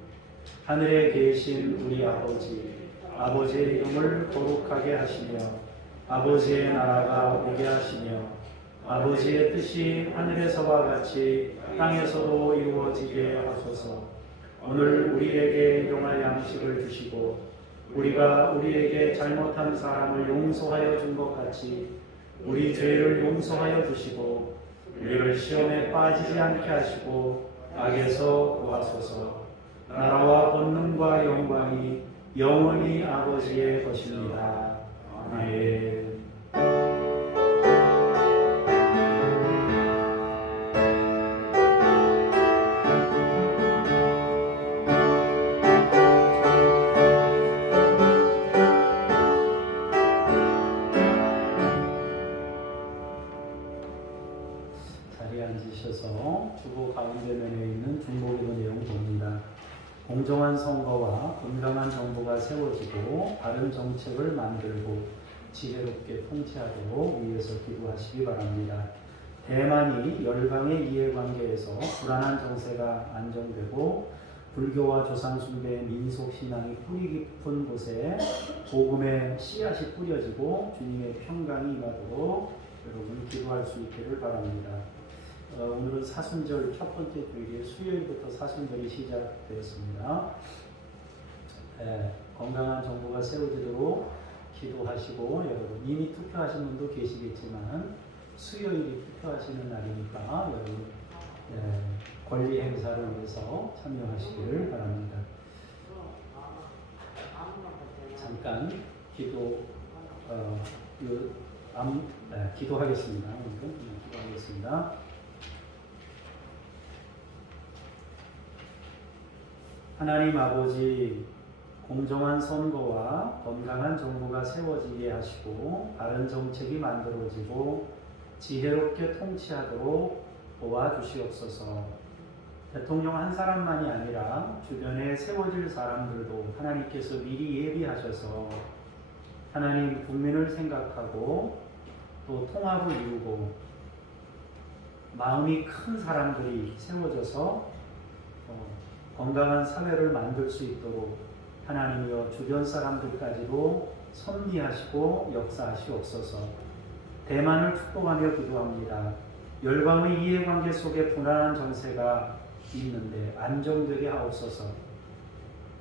하늘에 계신 우리 아버지, 아버지의 이름을 거룩하게 하시며 아버지의 나라가 오게 하시며 아버지의 뜻이 하늘에서와 같이 땅에서도 이루어지게 하소서. 오늘 우리에게 일용할 양식을 주시고 우리가 우리에게 잘못한 사람을 용서하여 준 것 같이 우리 죄를 용서하여 주시고 우리를 시험에 빠지지 않게 하시고 악에서 구하소서. 나라와 권능과 영광이 영원히 아버지의 것입니다. 아멘. 자리에 앉으셔서 주보 가운데 면에 있는 중보기도 내용 봅니다. 공정한 선거와 건강한 정부가 세워지고 바른 정책을 만들고 지혜롭게 통치하도록 위해서 기도하시기 바랍니다. 대만이 열강의 이해관계에서 불안한 정세가 안정되고 불교와 조상숭배의 민속신앙이 뿌리 깊은 곳에 복음의 씨앗이 뿌려지고 주님의 평강이 임하도록 여러분 기도할 수 있기를 바랍니다. 오늘은 사순절 첫 번째 주일에 수요일부터 사순절이 시작되었습니다. 건강한 정부가 세워지도록 기도하시고 여러분 이미 투표하신 분도 계시겠지만 수요일이 투표하시는 날이니까 여러분 권리 행사를 위해서 참여하시기를 바랍니다. 잠깐 기도하겠습니다. 기도하겠습니다. 하나님 아버지, 공정한 선거와 건강한 정부가 세워지게 하시고 바른 정책이 만들어지고 지혜롭게 통치하도록 도와주시옵소서. 대통령 한 사람만이 아니라 주변에 세워질 사람들도 하나님께서 미리 예비하셔서 하나님 국민을 생각하고 또 통합을 이루고 마음이 큰 사람들이 세워져서 건강한 사회를 만들 수 있도록 하나님이여 주변 사람들까지도 섭리하시고 역사하시옵소서. 대만을 축복하며 기도합니다. 열방의 이해관계 속에 불안한 정세가 있는데 안정되게 하옵소서.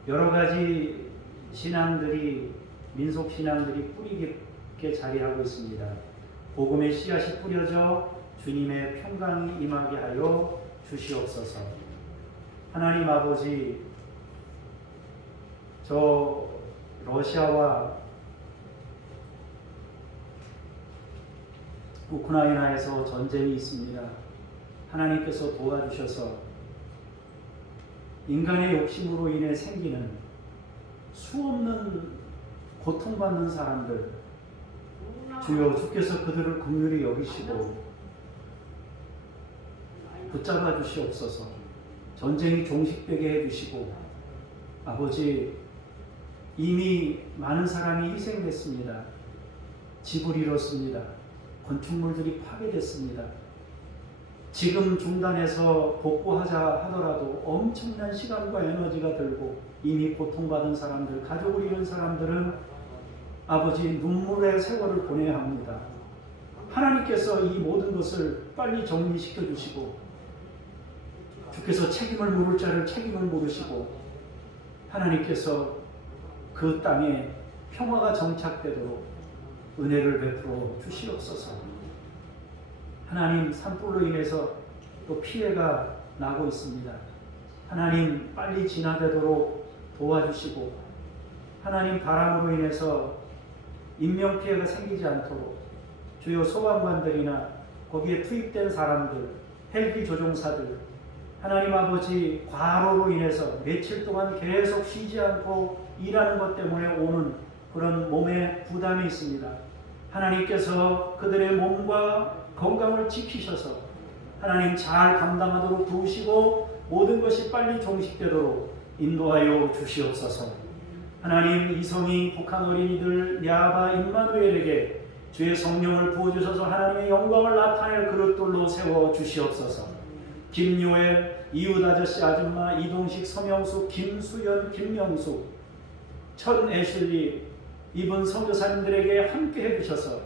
여러 가지 신앙들이 민속신앙들이 뿌리 깊게 자리하고 있습니다. 복음의 씨앗이 뿌려져 주님의 평강이 임하게 하여 주시옵소서. 하나님 아버지, 저 러시아와 우크라이나에서 전쟁이 있습니다. 하나님께서 도와주셔서 인간의 욕심으로 인해 생기는 수없는 고통받는 사람들, 주여 주께서 그들을 긍휼히 여기시고 붙잡아 주시옵소서. 전쟁이 종식되게 해주시고 아버지, 이미 많은 사람이 희생됐습니다. 집을 잃었습니다. 건축물들이 파괴됐습니다. 지금 중단해서 복구하자 하더라도 엄청난 시간과 에너지가 들고 이미 고통받은 사람들, 가족을 잃은 사람들은 아버지 눈물의 세월을 보내야 합니다. 하나님께서 이 모든 것을 빨리 정리시켜 주시고 주께서 책임을 물을 자를 책임을 물으시고 하나님께서 그 땅에 평화가 정착되도록 은혜를 베풀어 주시옵소서. 하나님, 산불로 인해서 또 피해가 나고 있습니다. 하나님, 빨리 진화되도록 도와주시고 하나님, 바람으로 인해서 인명피해가 생기지 않도록 주요 소방관들이나 거기에 투입된 사람들, 헬기 조종사들, 하나님 아버지, 과로로 인해서 며칠 동안 계속 쉬지 않고 일하는 것 때문에 오는 그런 몸에 부담이 있습니다. 하나님께서 그들의 몸과 건강을 지키셔서 하나님 잘 감당하도록 도우시고 모든 것이 빨리 종식되도록 인도하여 주시옵소서. 하나님, 이성희 북한 어린이들 야바 임마누엘에게 주의 성령을 부어주셔서 하나님의 영광을 나타낼 그릇들로 세워 주시옵소서. 김요엘, 이웃 아저씨 아줌마, 이동식, 서명숙, 김수연, 김명숙, 천 애슐리 이분 선교사님들에게 함께 해주셔서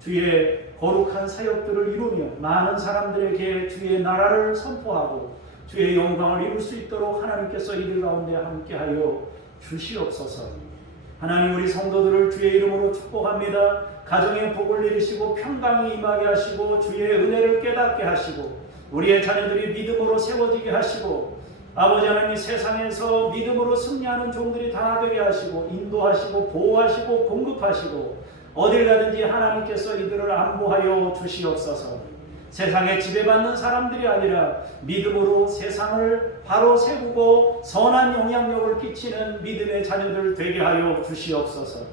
주의 거룩한 사역들을 이루며 많은 사람들에게 주의 나라를 선포하고 주의 영광을 이룰 수 있도록 하나님께서 이들 가운데 함께하여 주시옵소서. 하나님, 우리 성도들을 주의 이름으로 축복합니다. 가정에 복을 내리시고 평강이 임하게 하시고 주의 은혜를 깨닫게 하시고 우리의 자녀들이 믿음으로 세워지게 하시고 아버지 하나님, 이 세상에서 믿음으로 승리하는 종들이 다 되게 하시고 인도하시고 보호하시고 공급하시고 어딜 가든지 하나님께서 이들을 안보하여 주시옵소서. 세상에 지배받는 사람들이 아니라 믿음으로 세상을 바로 세우고 선한 영향력을 끼치는 믿음의 자녀들 되게 하여 주시옵소서.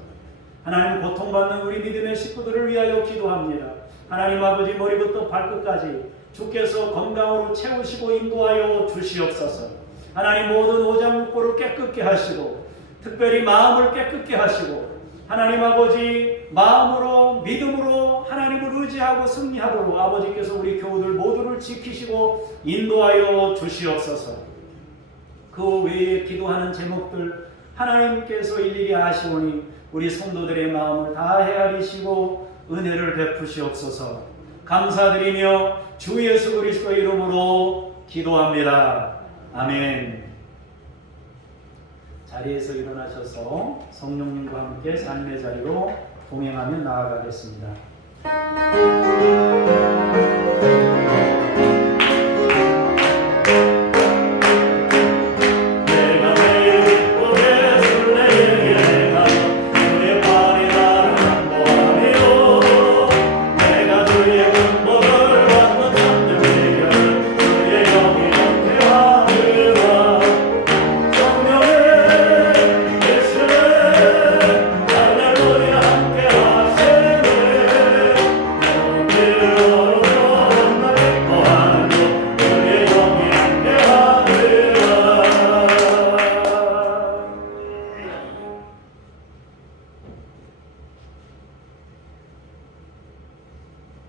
하나님, 고통받는 우리 믿음의 식구들을 위하여 기도합니다. 하나님 아버지, 머리부터 발끝까지 주께서 건강으로 채우시고 인도하여 주시옵소서. 하나님, 모든 오장육부를 깨끗게 하시고 특별히 마음을 깨끗게 하시고 하나님 아버지, 마음으로 믿음으로 하나님을 의지하고 승리하도록 아버지께서 우리 교우들 모두를 지키시고 인도하여 주시옵소서. 그 외에 기도하는 제목들 하나님께서 일일이 아시오니 우리 성도들의 마음을 다 헤아리시고 은혜를 베푸시옵소서. 감사드리며 주 예수 그리스도의 이름으로 기도합니다. 아멘. 자리에서 일어나셔서 성령님과 함께 삶의 자리로 동행하며 나아가겠습니다.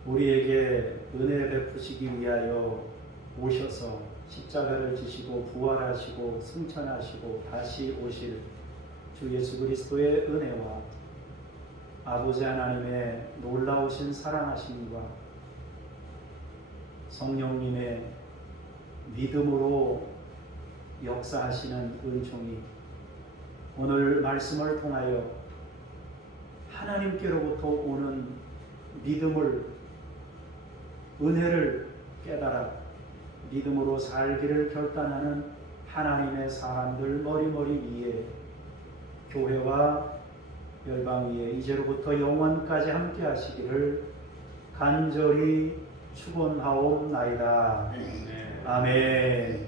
우리에게 은혜 베푸시기 위하여 오셔서 십자가를 지시고 부활하시고 승천하시고 다시 오실 주 예수 그리스도의 은혜와 아버지 하나님의 놀라우신 사랑하심과 성령님의 믿음으로 역사하시는 은총이 오늘 말씀을 통하여 하나님께로부터 오는 믿음을, 은혜를 깨달아 믿음으로 살기를 결단하는 하나님의 사람들 머리머리 위에, 교회와 열방 위에 이제로부터 영원까지 함께 하시기를 간절히 축원하옵나이다. 아멘.